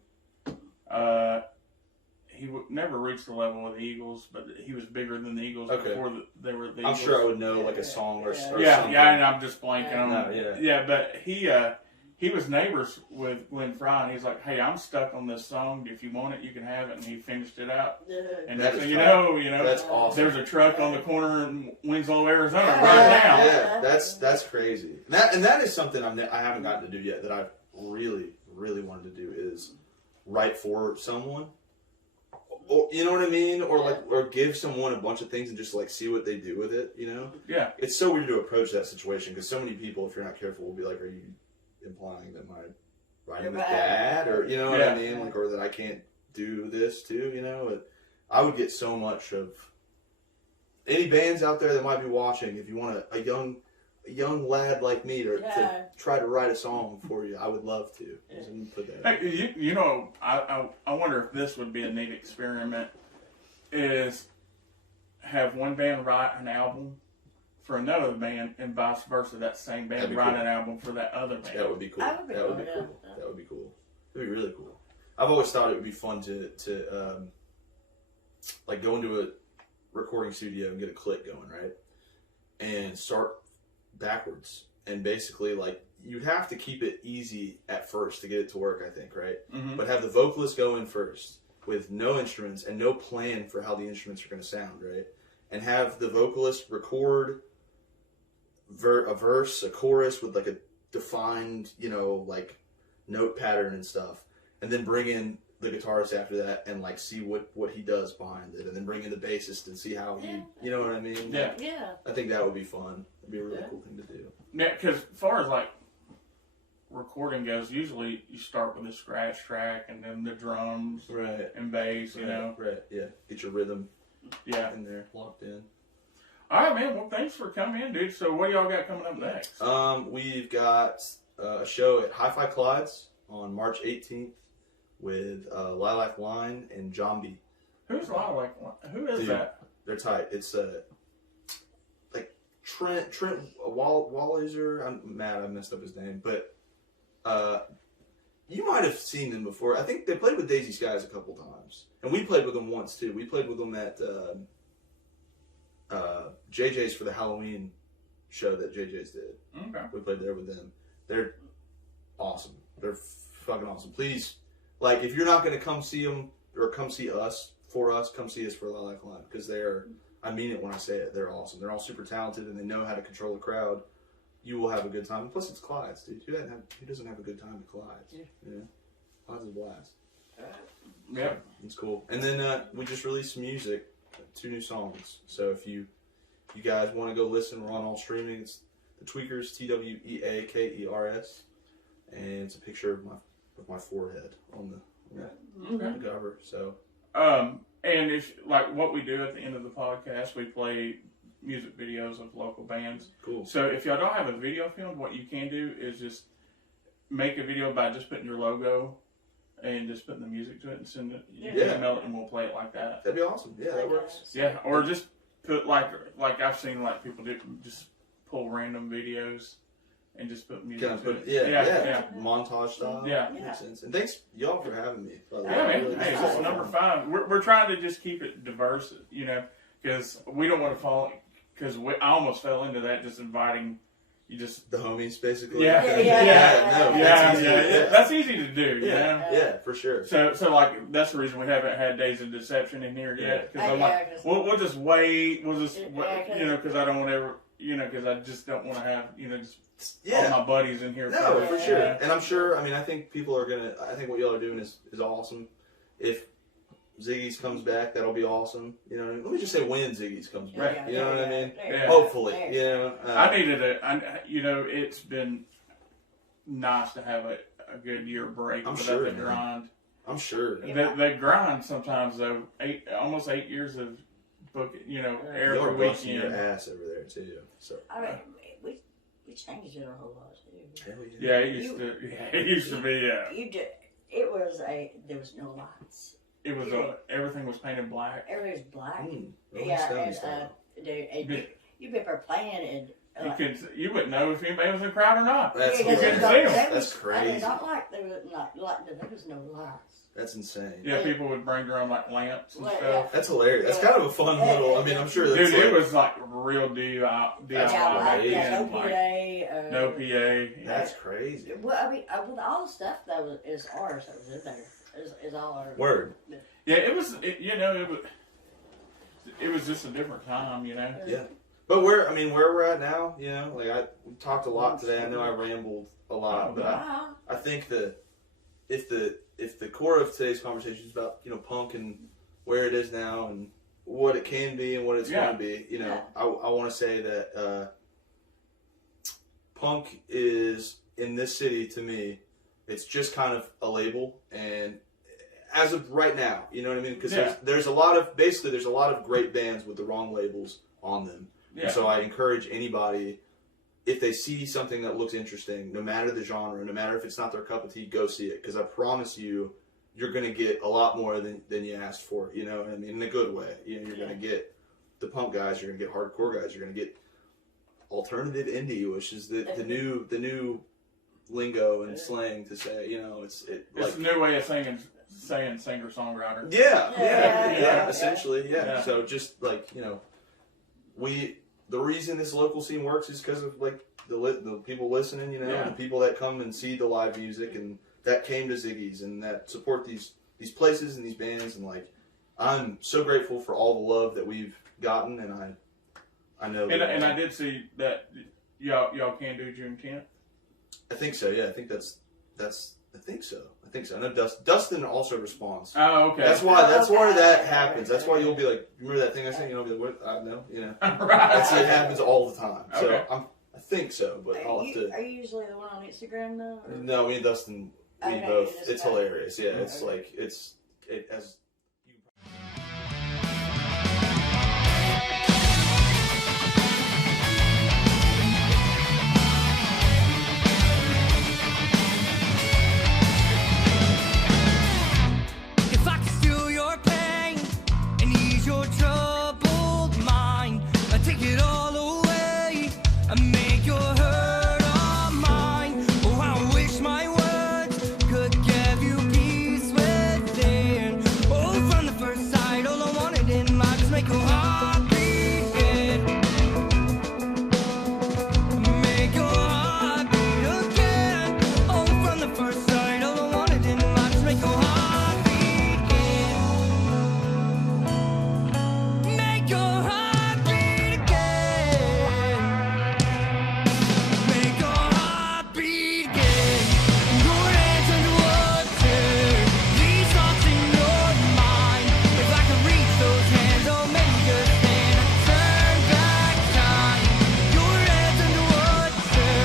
He never reached the level of the Eagles, but he was bigger than the Eagles before they were the Eagles. I'm sure I would know like a song or something. Yeah, and I'm just blanking on No, it. Yeah, but he was neighbors with Glenn Fry, and he's like, hey, I'm stuck on this song. If you want it, you can have it. And he finished it out. And That next is thing you know, that's awesome. there's a truck on the corner in Winslow, Arizona right now. Yeah, that's crazy. And that is something I haven't gotten to do yet that I really, really wanted to do is write for someone. Or, you know what I mean? Or give someone a bunch of things and just like see what they do with it, you know? Yeah. It's so weird to approach that situation because so many people, if you're not careful, will be like, are you implying that my writing is bad? Or, you know what I mean? Like, or that I can't do this too, you know? But I would get so much of any bands out there that might be watching, if you want a young lad like me to try to write a song for you, I would love to. Put that Hey, you know, I wonder if this would be a neat experiment, is have one band write an album for another band and vice versa, that same band write an album for that other band. That would be cool. That would be cool. That would be cool. It would be really cool. I've always thought it would be fun to like go into a recording studio and get a click going, right? And start backwards. And basically, like, you'd have to keep it easy at first to get it to work, I think, right? Mm-hmm. But have the vocalist go in first with no instruments and no plan for how the instruments are going to sound, right? And have the vocalist record a verse, a chorus with like a defined, you know, like note pattern and stuff, and then bring in the guitarist after that and like see what he does behind it, and then bring in the bassist and see how he, you know what I mean? Yeah. I think that would be fun. It'd be a really cool thing to do. Yeah, because as far as like recording goes, usually you start with a scratch track and then the drums Right. and bass, you know. Right. Yeah. Get your rhythm. Yeah. In there, locked in. All right, man. Well, thanks for coming in, dude. So, what do y'all got coming up next? We've got a show at Hi-Fi Clyde's on March 18th with Lilac Line and Jambi. Who's Lilac? Who is Dude, that? They're tight. It's like Trent Walliser. I'm mad I messed up his name, but you might have seen them before. I think they played with Daisy Skies a couple times, and we played with them once too. We played with them at JJ's for the Halloween show that JJ's did. Okay. We played there with them. They're awesome. They're fucking awesome. Please, like, if you're not going to come see them or come see us, come see us for Lilac Line, because they're, I mean it when I say it, they're awesome. They're all super talented and they know how to control the crowd. You will have a good time. And plus, it's Clyde's, dude. Who doesn't have a good time at Clyde's? Yeah. You know? Clyde's is a blast. Yep. It's cool. And then we just released some music, 2 new songs. So if you guys want to go listen, we're on all streaming. It's The Tweakers, TWEAKERS, and it's a picture of my forehead on the cover. So, and if like what we do at the end of the podcast, we play music videos of local bands. cool. So if y'all don't have a video filmed, what you can do is just make a video by just putting your logo and just putting the music to it and send it. You Yeah. email it and we'll play it like that. That'd be awesome. Yeah, that works. Yeah, or just put like I've seen like people do, just pull random videos and just put music Kind of to put, it. yeah. Montage style. Yeah. Makes sense. And thanks y'all for having me. By the way. Yeah, man. Really Hey, just this is fun. number 5. We're trying to just keep it diverse, you know, because we don't want to fall. Because I almost fell into that, just inviting you. Just The homies, basically. Yeah. No, yeah, that's easy. yeah. That's easy to do. You know? Yeah, for sure. So like that's the reason we haven't had Days of Deception in here yet. Because I'm like, we'll just wait. We'll just wait, you know, because I don't want to ever, you know, because I just don't want to have, you know, just all my buddies in here. No, for sure. Yeah. And I'm sure, I mean, I think people are going to, I think what y'all are doing is awesome. If Ziggy's comes back, that'll be awesome. You know what I mean? Let me just say when Ziggy's comes back. Right. You know what I mean? Yeah. Hopefully. You know, I needed you know, it's been nice to have a good year break I'm without sure, the man. grind. I'm sure. The grind sometimes though, almost 8 years of book, you know, every You're busting your weekend. ass over there too. So. I mean, we changed it a whole lot too. Hell Yeah, it used to be. You did. It was there was no lights. It was everything was painted black. Everything was black. Rolling Yeah, Stone and style. you remember playing and You wouldn't know if anybody was in the crowd or not. That's You couldn't see 'em. That's crazy. Not like there was no lights. That's insane. Yeah, people would bring their own like lamps and Well, stuff. That's hilarious. That's kind of a fun little. I mean, I'm sure that's Dude, it like, was like real DIY. Yeah, no PA. No PA. that's crazy. Well, I mean, with all the stuff that is ours that was in there is all ours. Word. Yeah, it was. It was just a different time, you know. Yeah. But where we're at now, you know, like we talked a lot today. I know I rambled a lot, but I think that if the core of today's conversation is about, you know, punk and where it is now and what it can be and what it's going to be, you know, I want to say that punk is, in this city, to me, it's just kind of a label, and as of right now, you know what I mean? Because there's a lot of great bands with the wrong labels on them. Yeah. And so I encourage anybody, if they see something that looks interesting, no matter the genre, no matter if it's not their cup of tea, go see it. Because I promise you, you're going to get a lot more than you asked for. You know, I mean, in a good way. You know, you're going to get the punk guys, you're going to get hardcore guys, you're going to get alternative indie, which is the new lingo and slang to say. You know, it's a new way of saying singer-songwriter. Yeah, essentially, yeah. Yeah. So just like, you know, the reason this local scene works is because of like the people listening, you know, Yeah. the people that come and see the live music and that came to Ziggy's and that support these places and these bands, and like I'm so grateful for all the love that we've gotten, and I know. And I did see that y'all can do June 10th. I think so. Yeah, I think that's. I think so. I know Dustin also responds. Oh, okay. That's why that happens. That's why you'll be like, remember that thing I said? You'll be like, what? No, you know. Right. It happens all the time. So Okay. I think so, but I'll have to. Are you usually the one on Instagram though? Or? No, me and Dustin, we Okay, both. that's It's fine. hilarious. Yeah, it's Okay. like it as. If I could steal your pain and ease your troubled mind, I'd take it all away and make your hurt all mine. Oh, I wish my words could give you peace within. Oh, from the first sight, all I wanted in life is make your heart beat. Make your heart beat again. Oh, from the first sight, all I wanted in life is make your heart beat again. Make your heart beat again. Make your heart beat again. Your hands underwater, these thoughts in your mind. If I could reach those hands, oh, maybe just then I'd turn back time. Your hands underwater,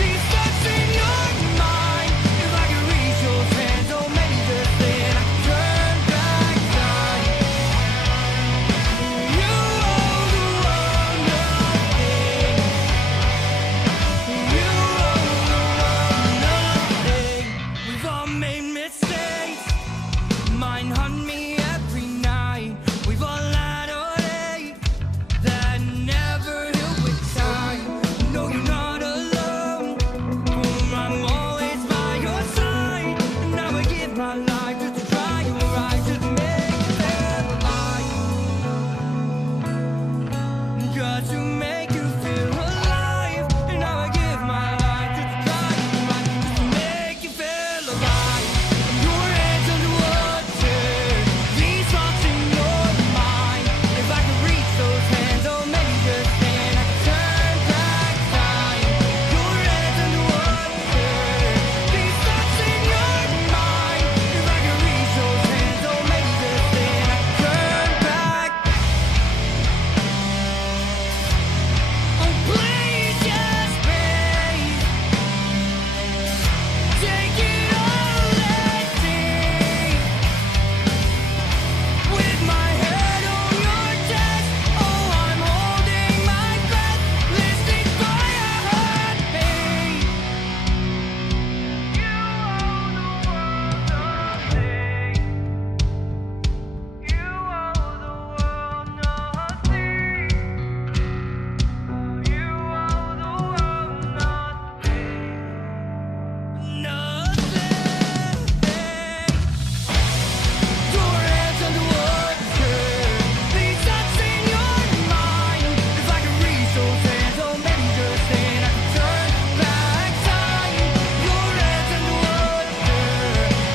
these thoughts in your mind. If I could reach those hands, oh, maybe just then I'd turn back time. You owe the world nothing. You owe the world nothing. We've all made mistakes. Mine hunt me every night. We've all had a hate that never healed with time. No, you're not alone. I'm always by your side. And I would give my life just to try you right, just to make you feel alive. Just to make you feel alive. And I would give my life just to try you right, just to make you feel alive. Your hands underwater, these thoughts in your mind. If I could reach those hands, oh, maybe just then I could turn back time. Your hands underwater, these thoughts in your mind. If I could reach those hands, oh, maybe just then I could turn back. Oh, please just breathe. Take it all and take. With my head on your chest, oh, I'm holding my breath, listening for your heartbeat. You owe the world nothing. You owe the world nothing. You owe the world nothing. Your hands underwater, these thoughts in your mind. If I could reach those hands, oh, maybe just then I could turn back time. Your hands underwater,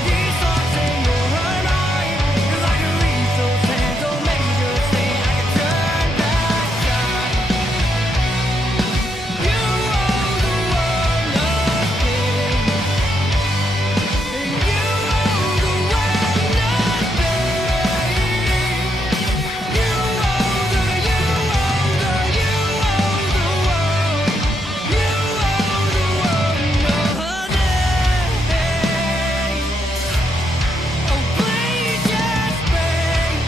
these thoughts in your mind. If I could reach those hands, oh, maybe just then I could turn back time. You owe the world nothing. You owe the world nothing. You owe the world nothing. Oh, please just breathe.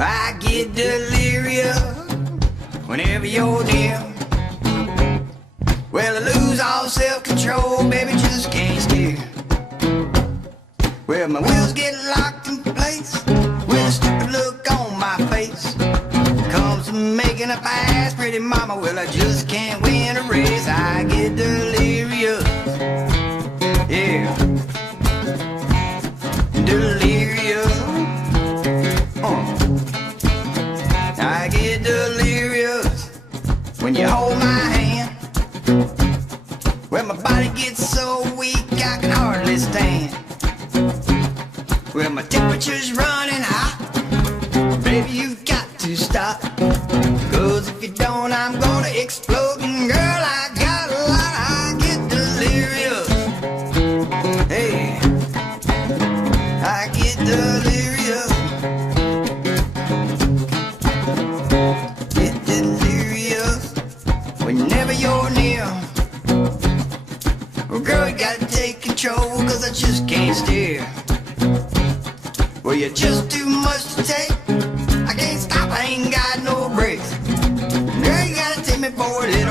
I get delirious whenever you're near. Well, I lose all self-control, baby, just can't steer. Well, my wheels get locked in place with a stupid look on my face. Comes to making a pass, pretty mama, well, I just can't win a race. I get delirious body gets so weak I can hardly stand. Well, my temperature's running hot. Baby, you've got to stop. 'Cause if you don't, I'm gonna explode. And girl, I got a lot, I get delirious. Hey, I get delirious. Get delirious whenever you're near. Well, girl, you gotta take control, 'cause I just can't steer. Well, you're just too much to take. I can't stop, I ain't got no brakes. Girl, you gotta take me for it